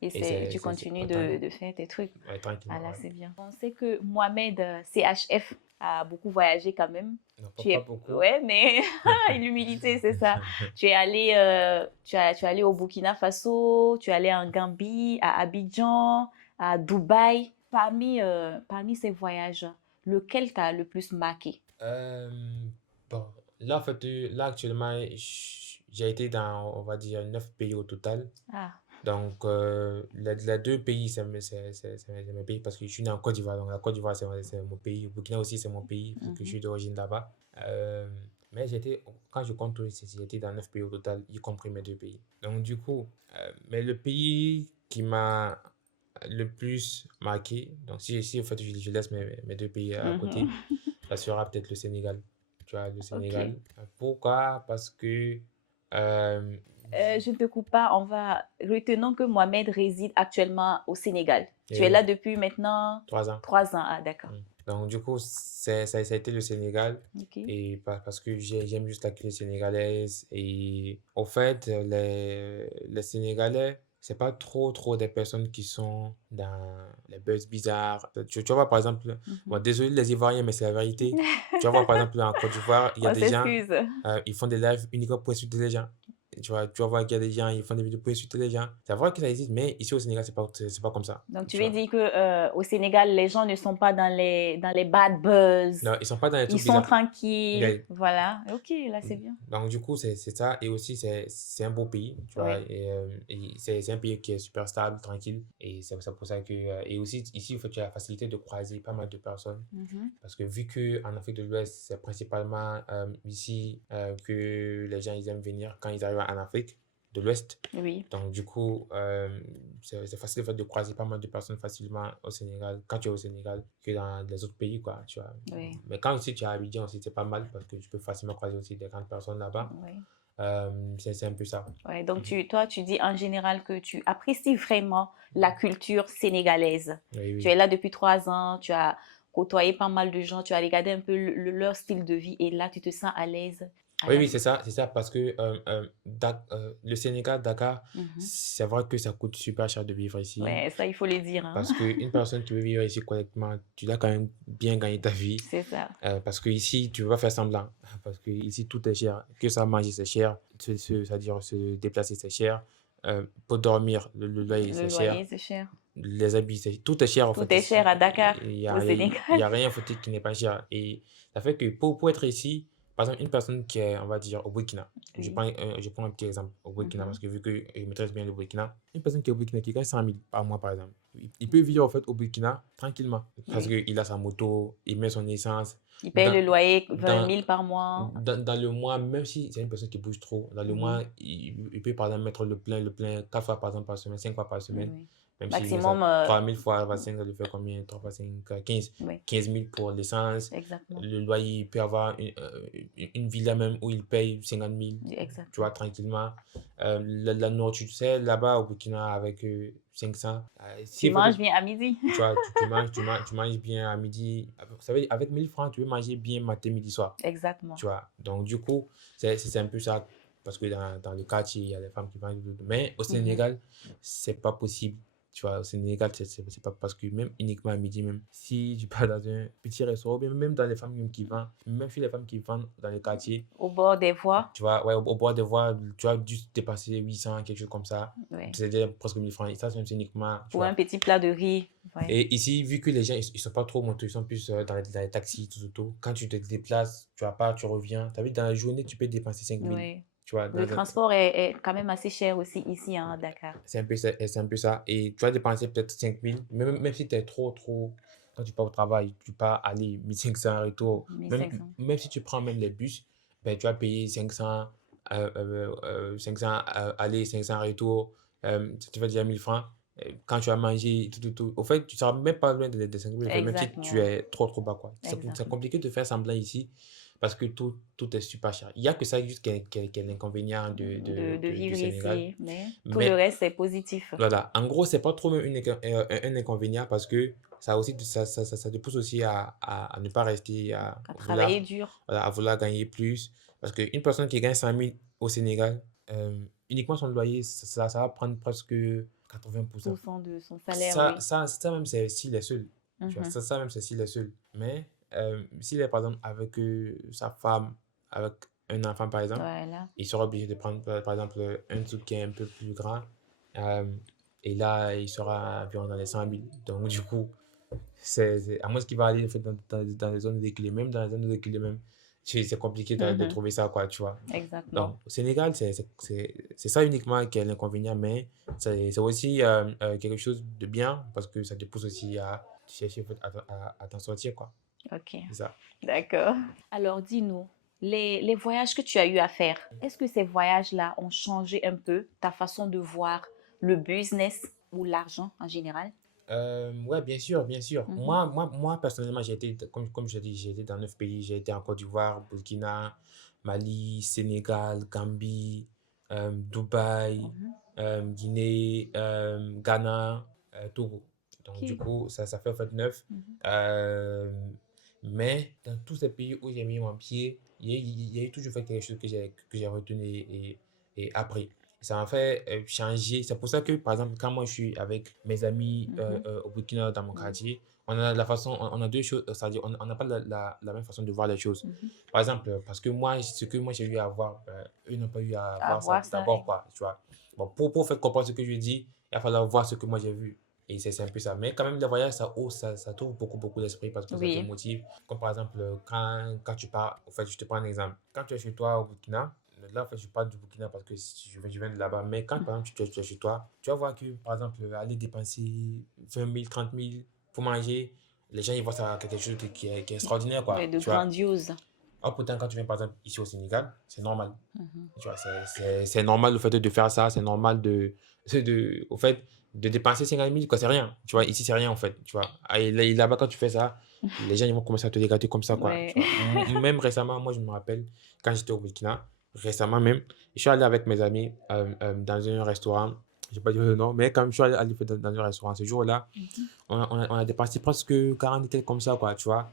Et Tu continues de faire tes trucs. ouais, Ah tranquillement, là, ouais. c'est bien. On sait que Mohamed CHF a beaucoup voyagé quand même. Non, Tu pas es... beaucoup. Ouais, mais l'humilité, c'est ça. Tu es allé, tu es allé au Burkina Faso, tu es allé en Gambie, à Abidjan, à Dubaï. Parmi ces voyages, lequel t'a le plus marqué? Euh, bon, là, en fait, là, actuellement, j'ai été dans, on va dire, 9 pays au total. Ah, Donc, les deux pays, c'est mes pays parce que je suis né en Côte d'Ivoire. Donc, la Côte d'Ivoire, c'est mon pays. Le Burkina aussi, c'est mon pays parce que je mhm, suis d'origine là-bas. Euh, mais quand je compte tout, j'ai été dans 9 pays au total, y compris mes deux pays. Donc, du coup, mais le pays qui m'a le plus marqué, donc si en fait, je laisse mes deux pays à côté, mhm. ça sera peut-être le Sénégal. Tu vois, le Ok. Sénégal. Pourquoi? Parce que euh, Je ne te coupe pas, retenons que Mohamed réside actuellement au Sénégal. Tu es et là depuis maintenant 3 ans. 3 ans. Ah, d'accord. Donc, du coup, ça a été le Sénégal. Ok. Et parce que j'aime juste la cuisine sénégalaise. Et au fait, les Sénégalais, c'est pas trop des personnes qui sont dans les buzz bizarres. Tu vas voir, par exemple, bon, Mhm. désolé les Ivoiriens, mais c'est la vérité. Tu vas voir, par exemple, en Côte d'Ivoire, il y a On des gens, s'excuse. ils font des lives uniquement pour insulter les gens. Tu vas voir qu'il y a des gens, ils font des vidéos pour insulter les gens. C'est vrai que ça existe, mais ici au Sénégal, c'est pas comme ça. Donc, tu Tu veux vois. dire que au Sénégal, les gens ne sont pas dans les bad buzz. Non, ils sont pas dans les Ils trucs sont bizarres. tranquilles. Ouais. Voilà. Ok, là, c'est bien. Donc, du coup, c'est ça. Et aussi, c'est un beau pays, tu vois. Oui. Et c'est un pays qui est super stable, tranquille. Et c'est pour ça que. Et aussi, ici, en fait, tu as la facilité de croiser pas mal de personnes. Mhm. Parce que vu qu'en Afrique de l'Ouest, c'est principalement ici que les gens ils aiment venir quand ils arrivent en Afrique de l'Ouest. Oui. Donc, du coup, c'est facile en fait, de croiser pas mal de personnes facilement au Sénégal, quand tu es au Sénégal, que dans les autres pays, quoi, tu vois. Oui. Mais quand aussi tu es à Abidjan aussi, c'est pas mal parce que tu peux facilement croiser aussi des grandes personnes là-bas. Oui. C'est un peu ça. Ouais, donc toi, tu dis en général que tu apprécies vraiment la culture sénégalaise. Oui, Tu oui. es là depuis 3 ans, tu as côtoyé pas mal de gens, tu as regardé un peu leur style de vie et là, tu te sens à l'aise à Oui, oui, Dakar. c'est ça, parce que le Sénégal, Dakar, Mhm. c'est vrai que ça coûte super cher de vivre ici. Ouais, ça, il faut le dire, hein. Parce qu'une personne qui veut vivre ici correctement, tu dois quand même bien gagner ta vie. C'est ça. Parce que ici, tu ne peux pas faire semblant. Parce que ici, tout est cher. Que ça manger, c'est cher. C'est-à-dire se déplacer, c'est cher. Pour dormir, le loyer, Le c'est cher. loyer, c'est cher. Les habits, tout est cher en Tout fait est cher ici. à Dakar, Il y au a, il Sénégal. y a rien en fait qui n'est pas cher. Et ça fait que pour être ici, par exemple, une personne qui est, on va dire, au Burkina, Oui. je prends un petit exemple au Burkina Mhm. parce que vu que je maîtrise bien le Burkina, une personne qui est au Burkina qui gagne 100 000 par mois, par exemple, il peut vivre en fait au Burkina tranquillement parce Oui. qu'il a sa moto, il met son essence. Il paye Dans, le loyer 20 dans, 000 par mois. dans le mois, même si c'est une personne qui bouge trop, dans le Mhm. mois, il peut par exemple mettre le plein 4 fois par exemple par semaine, 5 fois par semaine. Oui. Même si ça, Maximum, 3 000 fois 25, ça lui fait combien? 3 fois 5, 15. oui, 15 000 pour l'essence. exactement. Le loyer, il peut avoir une villa même où il paye 50 000, tu Exactement. vois, tranquillement. La nourriture, tu sais, là-bas au Burkina, avec 500, Tu s'il faut que manges bien à midi. tu vois, tu manges bien à midi. Vous savez, avec 1000 francs, tu peux manger bien matin, midi, soir. Exactement. Tu vois. Donc, du coup, c'est un peu ça. Parce que dans le quartier, il y a des femmes qui vendent tout. Mais au Sénégal, c'est pas possible. Tu vois, au Sénégal, c'est pas parce que même uniquement à midi, même si tu pars dans un petit restaurant, même dans les femmes même qui vendent, même si les femmes qui vendent dans le quartier, Au bord des voies. tu vois, ouais, au bord des voies, tu as dû dépasser 800, quelque chose comme ça. Ouais. C'est presque 1000 francs. Et ça, c'est uniquement, tu Pour un vois. petit plat de riz. Ouais. Et ici, vu que les gens, ils sont pas trop motos, ils sont plus dans les taxis, tout. Quand tu te déplaces, tu vas pas, tu reviens. Tu as vu, dans la journée, tu peux dépenser 5 000. Ouais. Tu vois, Le transport est quand même assez cher aussi ici à Dakar. c'est un peu ça, c'est un peu ça. Et tu vas dépenser peut-être 5 000, même si tu es trop, quand tu pars au travail, tu pars aller 1500 retour. 1500. Même si tu prends même les bus, ben, tu vas payer 500, 500 aller, 500 retour. Tu vas dire 1000 francs. Quand tu as mangé, tout. Au fait, tu ne seras même pas loin des 5 000, même si tu Exactement. es trop bas, quoi. C'est Exactement. compliqué de faire semblant ici parce que tout est super cher. Il n'y a que ça juste qui est l'inconvénient De du vivre Sénégal. ici, mais tout Mais le reste c'est positif. voilà, en gros, c'est pas trop même un inconvénient parce que ça aussi, ça te pousse aussi à ne pas rester, À travailler dur. voilà, à vouloir gagner plus. Parce qu'une personne qui gagne 100 000 au Sénégal, uniquement son loyer, ça va prendre presque 80%. Pour de son salaire, oui. Ça même, c'est s'il est seul. Tu vois, ça même, c'est s'il est seul. Mais s'il est, par exemple, avec sa femme, avec un enfant, par exemple, Voilà. il sera obligé de prendre, par exemple, un truc qui est un peu plus grand. Euh, et là, il sera environ dans les 100 000. Donc, du coup, à moins qu'il va aller en fait, dans les zones reculées, même dans les zones reculées, même, c'est compliqué de trouver ça, quoi, tu vois. Exactement. Donc, au Sénégal, c'est ça uniquement qui est l'inconvénient, mais c'est aussi quelque chose de bien parce que ça te pousse aussi à chercher en fait, à t'en sortir, quoi. Ok. C'est ça. D'accord. Alors, dis-nous, les voyages que tu as eu à faire, est-ce que ces voyages-là ont changé un peu ta façon de voir le business ou l'argent en général? Ouais, bien sûr, bien sûr. Moi, personnellement, j'ai été, comme je dis, j'ai été dans 9 pays. J'ai été en Côte d'Ivoire, Burkina, Mali, Sénégal, Gambie, Dubaï, Guinée, Ghana, Togo. Donc, du Ok. coup, ça fait en fait 9. Euh, mais dans tous ces pays où j'ai mis mon pied, il y a eu toujours fait quelque chose que j'ai retenu et appris. Ça m'a fait changer. C'est pour ça que, par exemple, quand moi je suis avec mes amis au Burkina, dans mon quartier, on a la façon, on a deux choses, c'est-à-dire on n'a pas la même façon de voir les choses. Par exemple, parce que moi, ce que moi j'ai eu à voir, eux n'ont pas eu à À voir ça voir ça. d'abord, quoi, tu vois. Bon, pour faire comprendre ce que je dis, il va falloir voir ce que moi j'ai vu. Et c'est un peu ça. Mais quand même, le voyage, ça t'ouvre beaucoup l'esprit parce que ça te Oui. motive. Comme par exemple, quand tu pars, en fait, je te prends un exemple. Quand tu es chez toi au Burkina, là, en fait, je parle du Burkina parce que je viens de là-bas. Mais quand, par exemple, tu es chez toi, tu vas voir que, par exemple, aller dépenser 20 000, 30 000 pour manger, les gens, ils voient ça quelque chose qui est extraordinaire, quoi. Ouais, de Tu vois. grandiose. Or, pourtant, quand tu viens, par exemple, ici au Sénégal, c'est normal. Tu vois, c'est normal le fait de faire ça. C'est normal au fait, de dépenser 50 000, quoi, c'est rien. Tu vois, ici, c'est rien, en fait. Tu vois. Et là-bas, quand tu fais ça, les gens, ils vont commencer à te regarder comme ça, quoi. Ouais. Tu vois. Même récemment, moi, je me rappelle, quand j'étais au Burkina, récemment même, je suis allé avec mes amis dans un restaurant. Je vais pas dire le nom, mais quand je suis allé dans un restaurant ce jour-là, on a dépensé presque 40 quelques comme ça, quoi, tu vois.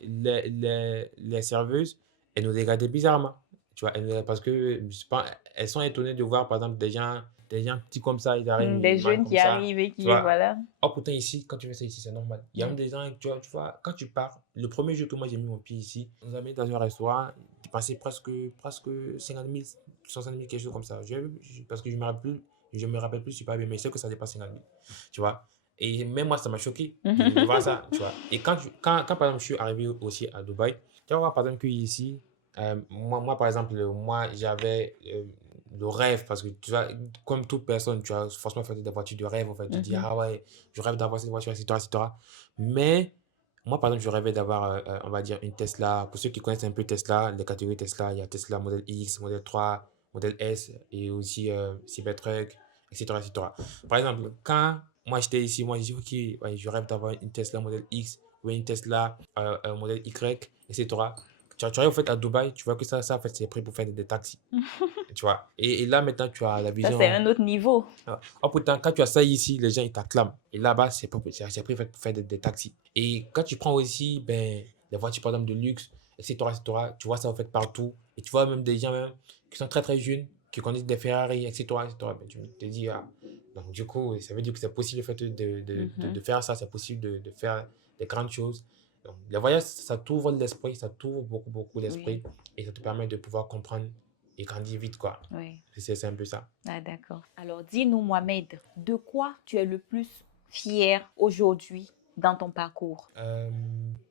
Les serveuses, elles nous regardaient bizarrement, tu vois, parce que je sais pas, elles sont étonnées de voir, par exemple, des gens petits comme ça, ils arrivent, Des ils mangent jeunes comme qui ça, arrivent et tu qui, vois. voilà. Oh, pourtant, ici, quand tu fais ça ici, c'est normal. Il y a même des gens, tu vois, quand tu pars, le premier jour que moi j'ai mis mon pied ici, on nous a mis dans un restaurant, dépensé presque 50 000, 60 000, quelque chose comme ça. Parce que je me rappelle plus super bien, mais je sais que ça dépasse 50 000, tu vois. Et même moi, ça m'a choqué de voir ça, tu vois. Et quand, par exemple, je suis arrivé aussi à Dubaï, tu vas voir, par exemple, qu'ici, moi, par exemple, moi, j'avais le rêve, parce que, tu vois, comme toute personne, tu as forcément fait des voitures de rêve, en fait, tu dis, ah ouais, je rêve d'avoir cette voiture, etc., etc. Mais, moi, par exemple, je rêvais d'avoir, on va dire, une Tesla. Pour ceux qui connaissent un peu Tesla, les catégories Tesla, il y a Tesla Model X, Model 3, Model S, et aussi Cybertruck, etc., etc. Par exemple, quand moi, j'étais ici, moi, j'ai dit, OK, ouais, je rêve d'avoir une Tesla modèle X ou une Tesla modèle Y, etc. Tu arrives, en fait, à Dubaï, tu vois que ça en fait, c'est prêt pour faire des taxis. Tu vois. Et là, maintenant, tu as la Ça, c'est vision. un autre niveau. Oh, pourtant, quand tu as ça ici, les gens, ils t'acclament. Et là-bas, c'est prêt pour faire des taxis. Et quand tu prends aussi, ben, des voitures, par exemple, de luxe, etc., etc., tu vois ça, en fait, partout. Et tu vois même des gens, même, qui sont très, très jeunes, qui connaissent des Ferrari, etc., etc. Ben, tu te dis, ah, donc, du coup, ça veut dire que c'est possible, en fait, de faire ça, c'est possible de faire des grandes choses. Donc, les voyages, ça t'ouvre l'esprit, ça t'ouvre beaucoup, beaucoup l'esprit, Oui, et ça te permet de pouvoir comprendre et grandir vite, quoi. oui. C'est un peu ça. Ah, d'accord. Alors, dis-nous, Mohamed, de quoi tu es le plus fier aujourd'hui dans ton parcours? Euh,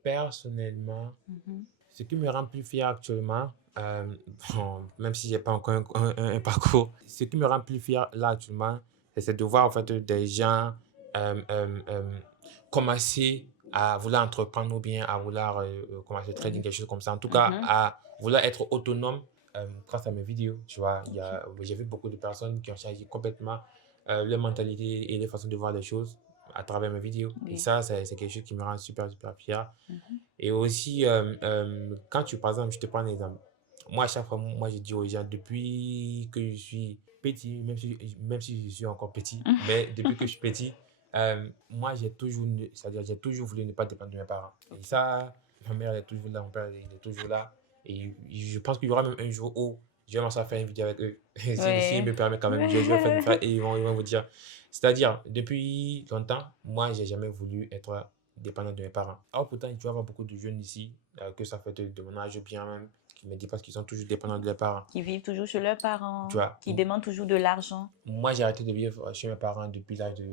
Personnellement, Mhm. ce qui me rend plus fier actuellement, bon, même si j'ai pas encore un parcours, ce qui me rend plus fier là actuellement, c'est de voir en fait des gens euh, euh, euh, commencer à vouloir entreprendre ou bien à vouloir commencer le trading, quelque chose comme ça. En tout cas, Mhm. à vouloir être autonome grâce à mes vidéos. Tu vois, Ok. j'ai vu beaucoup de personnes qui ont changé complètement leur mentalité et leur façon de voir les choses à travers mes vidéos. Et Oui. ça, c'est quelque chose qui me rend super, super fier. Mhm. Et aussi, quand tu, par exemple, je te prends un exemple. Moi, à chaque fois, moi, je dis aux gens, depuis que je suis petit, même si je suis encore petit, mais depuis que je suis petit, moi, c'est-à-dire, j'ai toujours voulu ne pas dépendre de mes parents. Et Ok. ça, ma mère elle est toujours là, mon père il est toujours là. Et je pense qu'il y aura même un jour où je vais commencer à faire une vidéo avec eux. Si Ouais. me permet quand même, je vais faire une fois et ils vont vous dire. C'est-à-dire, depuis longtemps, moi, j'ai jamais voulu être dépendant de mes parents. Alors pourtant, tu vas avoir beaucoup de jeunes ici, que ça fait de mon âge bien même, qui me disent parce qu'ils sont toujours dépendants de leurs parents. Qui vivent toujours chez leurs Tu parents, vois, qui demandent toujours de l'argent. moi j'ai arrêté de vivre chez mes parents depuis l'âge de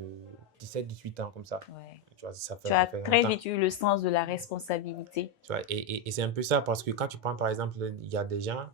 17 18 ans comme ça. Ouais. Tu vois, Tu ça as fait très longtemps. vite eu le sens de la responsabilité. Tu vois, et c'est un peu ça parce que quand tu prends par exemple, il y a des gens,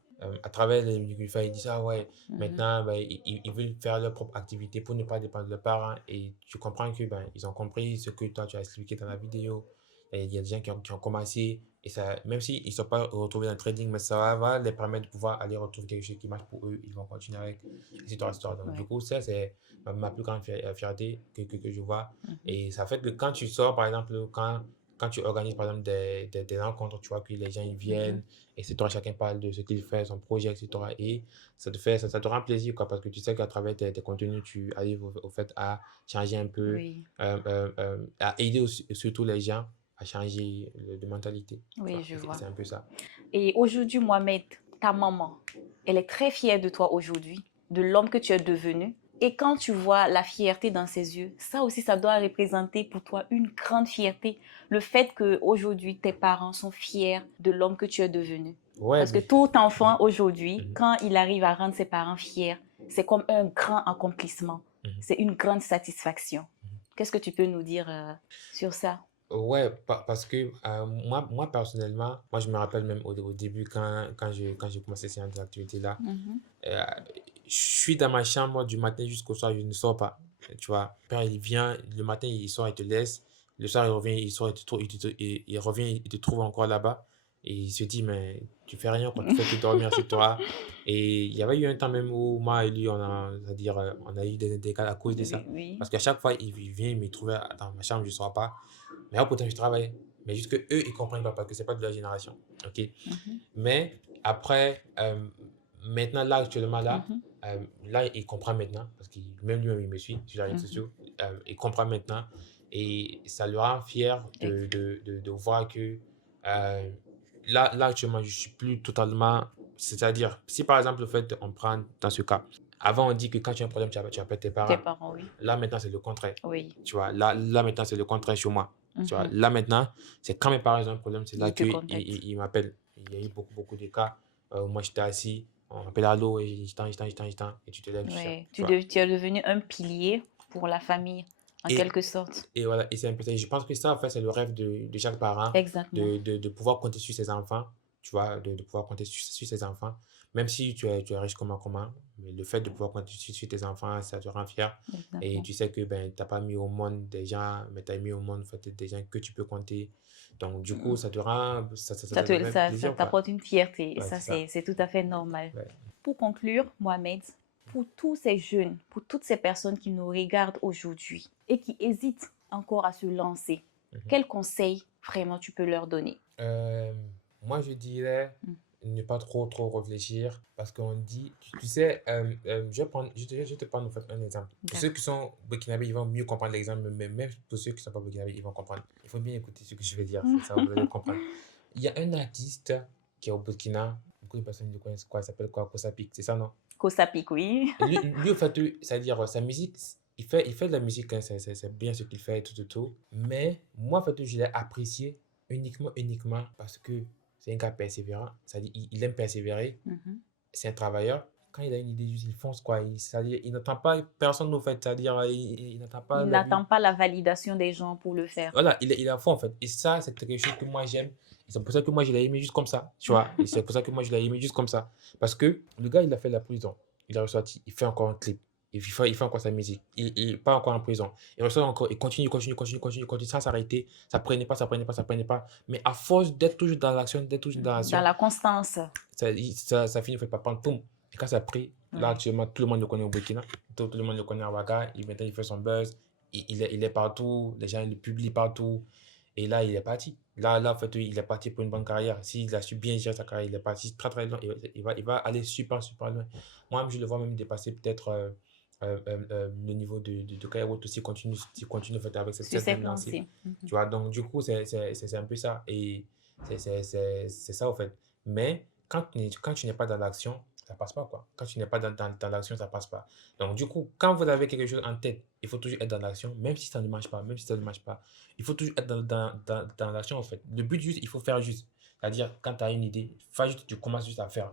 à travers les Miguel, ils disent ah ouais, Mhm. maintenant ben, ils veulent faire leur propre activité pour ne pas dépendre de leurs parents et tu comprends que ben, ils ont compris ce que toi tu as expliqué dans la vidéo. Et il y a des gens qui ont commencé et ça, même s'ils ne sont pas retrouvés dans le trading, mais va les permettre de pouvoir aller retrouver quelque chose qui marche pour eux, ils vont continuer avec, etc. etc. Donc du Ouais. coup, ça c'est ma plus grande fierté que je vois. Mhm. Et ça fait que quand tu sors, par exemple, quand tu organises par exemple des rencontres, tu vois que les gens ils Mhm. viennent, etc. Chacun parle de ce qu'il fait, son projet, etc. Et ça te rend plaisir, quoi, parce que tu sais qu'à travers tes contenus, tu arrives au fait à changer un peu, Oui. à aider surtout les gens à changer de mentalité. Tu Oui, vois, je et vois. c'est un peu ça. Et aujourd'hui, Mohamed, ta maman, elle est très fière de toi aujourd'hui, de l'homme que tu es devenu. Et quand tu vois la fierté dans ses yeux, ça aussi, ça doit représenter pour toi une grande fierté. Le fait qu'aujourd'hui, tes parents sont fiers de l'homme que tu es devenu. Ouais, Parce que mais. tout Mhm, enfant aujourd'hui, mhm, quand il arrive à rendre ses parents fiers, c'est comme un grand accomplissement. mhm, C'est une grande satisfaction. mhm. Qu'est-ce que tu peux nous dire sur ça? Ouais, parce que moi personnellement, moi je me rappelle même au début quand j'ai commencé ces activités-là, Mhm. euh, je suis dans ma chambre du matin jusqu'au soir, je ne sors pas. Tu vois, père il vient, le matin il sort, il te laisse, le soir il revient, il sort, il revient, il te trouve encore là-bas et il se dit, mais tu fais rien, quoi, tu fais que dormir chez toi. Et il y avait eu un temps même où moi et lui, c'est-à-dire, on a eu des cas à cause de Oui, ça. oui. Parce qu'à chaque fois, il vient me trouver dans ma chambre, je ne sors pas. Mais là, pourtant, je travaille. Mais juste que eux, ils comprennent pas parce que c'est pas de leur génération. OK? Mhm. Mais après, maintenant, là, actuellement, Mhm. là, il comprend maintenant. Parce que même lui-même, il me suit sur les réseaux Mhm. sociaux. Il comprend maintenant. Et ça le rend fier Exact. de voir que là, actuellement, je suis plus totalement. C'est-à-dire, si par exemple, le fait, on prend dans ce cas, avant, on dit que quand tu as un problème, tu appelles tes Tes parents. parents, oui. Là, maintenant, c'est le contraire. Oui. Tu vois, là maintenant, c'est le contraire chez moi. Tu vois, Mhm. là maintenant, c'est quand mes parents ont un problème, c'est là Ils te qu'ils contactent. ils m'appellent. Il y a eu beaucoup, beaucoup de cas. Moi, j'étais assis, on m'appelle allô, et je t'en, et tu te lèves, tu sers. Ouais. Tu vois. Tu es devenu un pilier pour la famille, en Et, quelque sorte. et voilà, et c'est un peu ça. Et je pense que ça, en fait, c'est le rêve de chaque parent, Exactement. de pouvoir compter sur ses enfants, tu vois, de pouvoir compter sur ses enfants. Même si tu es riche comment, mais le fait de pouvoir compter sur tes enfants, ça te rend fier. Et Exactement. tu sais que ben, tu n'as pas mis au monde des gens, mais tu as mis au monde en fait, des gens que tu peux compter. Donc, du coup, Mm. ça te rend, ça te fait Ça plaisir, quoi. t'apporte une fierté. Et Ouais, ça, c'est ça. c'est tout à fait normal. Ouais. Pour conclure, Mohamed, Pour tous ces jeunes, pour toutes ces personnes qui nous regardent aujourd'hui et qui hésitent encore à se lancer, quel conseil vraiment tu peux leur donner? Moi, je dirais ne pas trop réfléchir parce qu'on dit, tu sais, je vais te prendre en fait un exemple. Pour ceux qui sont burkinabés, ils vont mieux comprendre l'exemple, mais même pour ceux qui ne sont pas burkinabés, ils vont comprendre. Il faut bien écouter ce que je vais dire, ça vous allez comprendre. Il y a un artiste qui est au Burkina, beaucoup de personnes le connaissent, quoi, il s'appelle quoi, Kosapik, c'est ça, non? Kosapik, oui. Lui, en fait, c'est-à-dire sa musique, il fait de la musique, hein, c'est bien ce qu'il fait et tout. Mais moi, en fait, je l'ai apprécié uniquement parce que c'est un gars persévérant. C'est-à-dire, il aime persévérer. C'est un travailleur. Quand il a une idée, juste, il fonce, quoi. C'est-à-dire, il n'attend pas personne, au fait. C'est-à-dire, il n'attend pas Il l'avis. n'attend pas la validation des gens pour le faire. Voilà, il est à fond, en fait. Et ça, c'est quelque chose que moi, j'aime. Et c'est pour ça que moi, je l'ai aimé juste comme ça, tu vois. Et c'est pour ça que moi, je l'ai aimé juste comme ça. Parce que le gars, il a fait la prison. Il est ressorti. Il fait encore un clip. Il fait encore sa musique. Il part encore en prison. Il ressort encore. Il continue sans s'arrêter. Ça prenait pas. Mais à force d'être toujours dans l'action, Dans la constance. ça finit par prendre poum. Et quand ça a pris, là, actuellement, tout le monde le connaît au Burkina. Tout le monde le connaît à Ouaga. Maintenant, il fait son buzz. Il est partout. Les gens le publient partout. Et là, il est parti. Là, en fait, il est parti pour une bonne carrière. S'il a su bien gérer sa carrière, il est parti très loin. Il va aller super loin. Moi, je le vois même dépasser peut-être le niveau de Kairos s'il continue en fait, avec cette même lancée. Tu vois, donc du coup, c'est un peu ça. Et c'est ça, en fait. Mais quand tu n'es pas dans l'action, ça passe pas, quoi. Quand tu n'es pas dans l'action, ça passe pas. Donc, du coup, quand vous avez quelque chose en tête, il faut toujours être dans l'action, même si ça ne marche pas, il faut toujours être dans l'action, en fait. Le but, juste, il faut faire juste. C'est-à-dire, quand tu as une idée, tu commences juste à faire.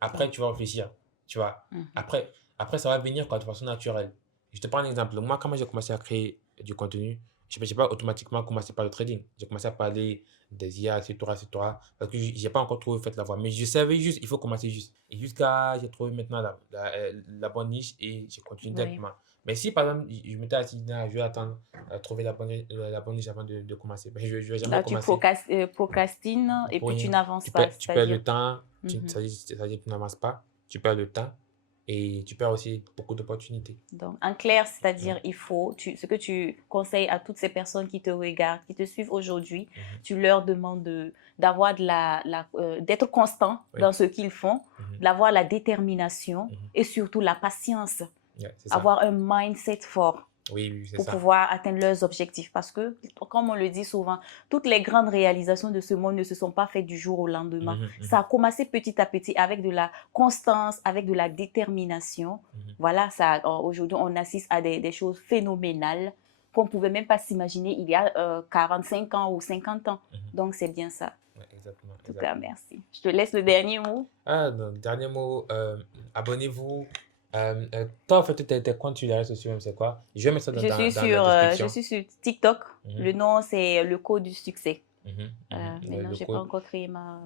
Après, tu vas réfléchir, tu vois. Après, ça va venir, quoi, de façon naturelle. Je te prends un exemple. Moi, quand j'ai commencé à créer du contenu, je n'ai pas automatiquement commencé par le trading. J'ai commencé à parler des IA, etc. Parce que je n'ai pas encore trouvé fait la voie. Mais je savais juste, il faut commencer juste. Et jusqu'à, j'ai trouvé maintenant la bonne niche et j'ai continué directement. Mais si, par exemple, je m'étais assis, je vais attendre trouver la bonne niche avant de commencer. Ben, je ne vais jamais Là, commencer. tu procrastines et puis tu n'avances pas. Tu perds le temps, c'est-à-dire que tu n'avances pas, tu perds le temps. Et tu perds aussi beaucoup d'opportunités. Donc, en clair, c'est-à-dire, ce que tu conseilles à toutes ces personnes qui te regardent, qui te suivent aujourd'hui, tu leur demandes d'être constant dans ce qu'ils font, d'avoir la détermination et surtout la patience, avoir un mindset fort. Pour pouvoir atteindre leurs objectifs. Parce que, comme on le dit souvent, toutes les grandes réalisations de ce monde ne se sont pas faites du jour au lendemain. Ça a commencé petit à petit avec de la constance, avec de la détermination. Voilà, aujourd'hui, on assiste à des choses phénoménales qu'on ne pouvait même pas s'imaginer il y a 45 ans ou 50 ans. Donc, c'est bien ça. Exactement. En tout cas, merci. Je te laisse le dernier mot. Non, le dernier mot, abonnez-vous. Toi, en fait, tes comptes sur les réseaux sociaux, c'est quoi? Je vais mettre ça dans la description. Je suis sur TikTok. Le nom, c'est le code du succès. Maintenant, je n'ai pas encore créé ma...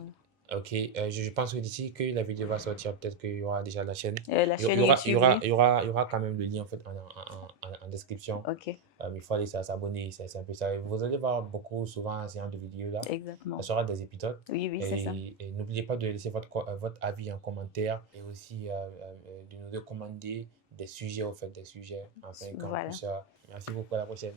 Ok, je pense que d'ici que la vidéo va sortir, peut-être qu'il y aura déjà la chaîne. La chaîne YouTube, il y aura quand même le lien en fait en description. Ok. Il faut aller s'abonner, c'est un peu ça. Vous allez voir souvent ce genre de vidéos là. Exactement. Ça sera des épisodes. Oui, c'est ça. Et n'oubliez pas de laisser votre avis en commentaire et aussi de nous recommander des sujets, enfin, enfin, voilà. Merci beaucoup, à la prochaine.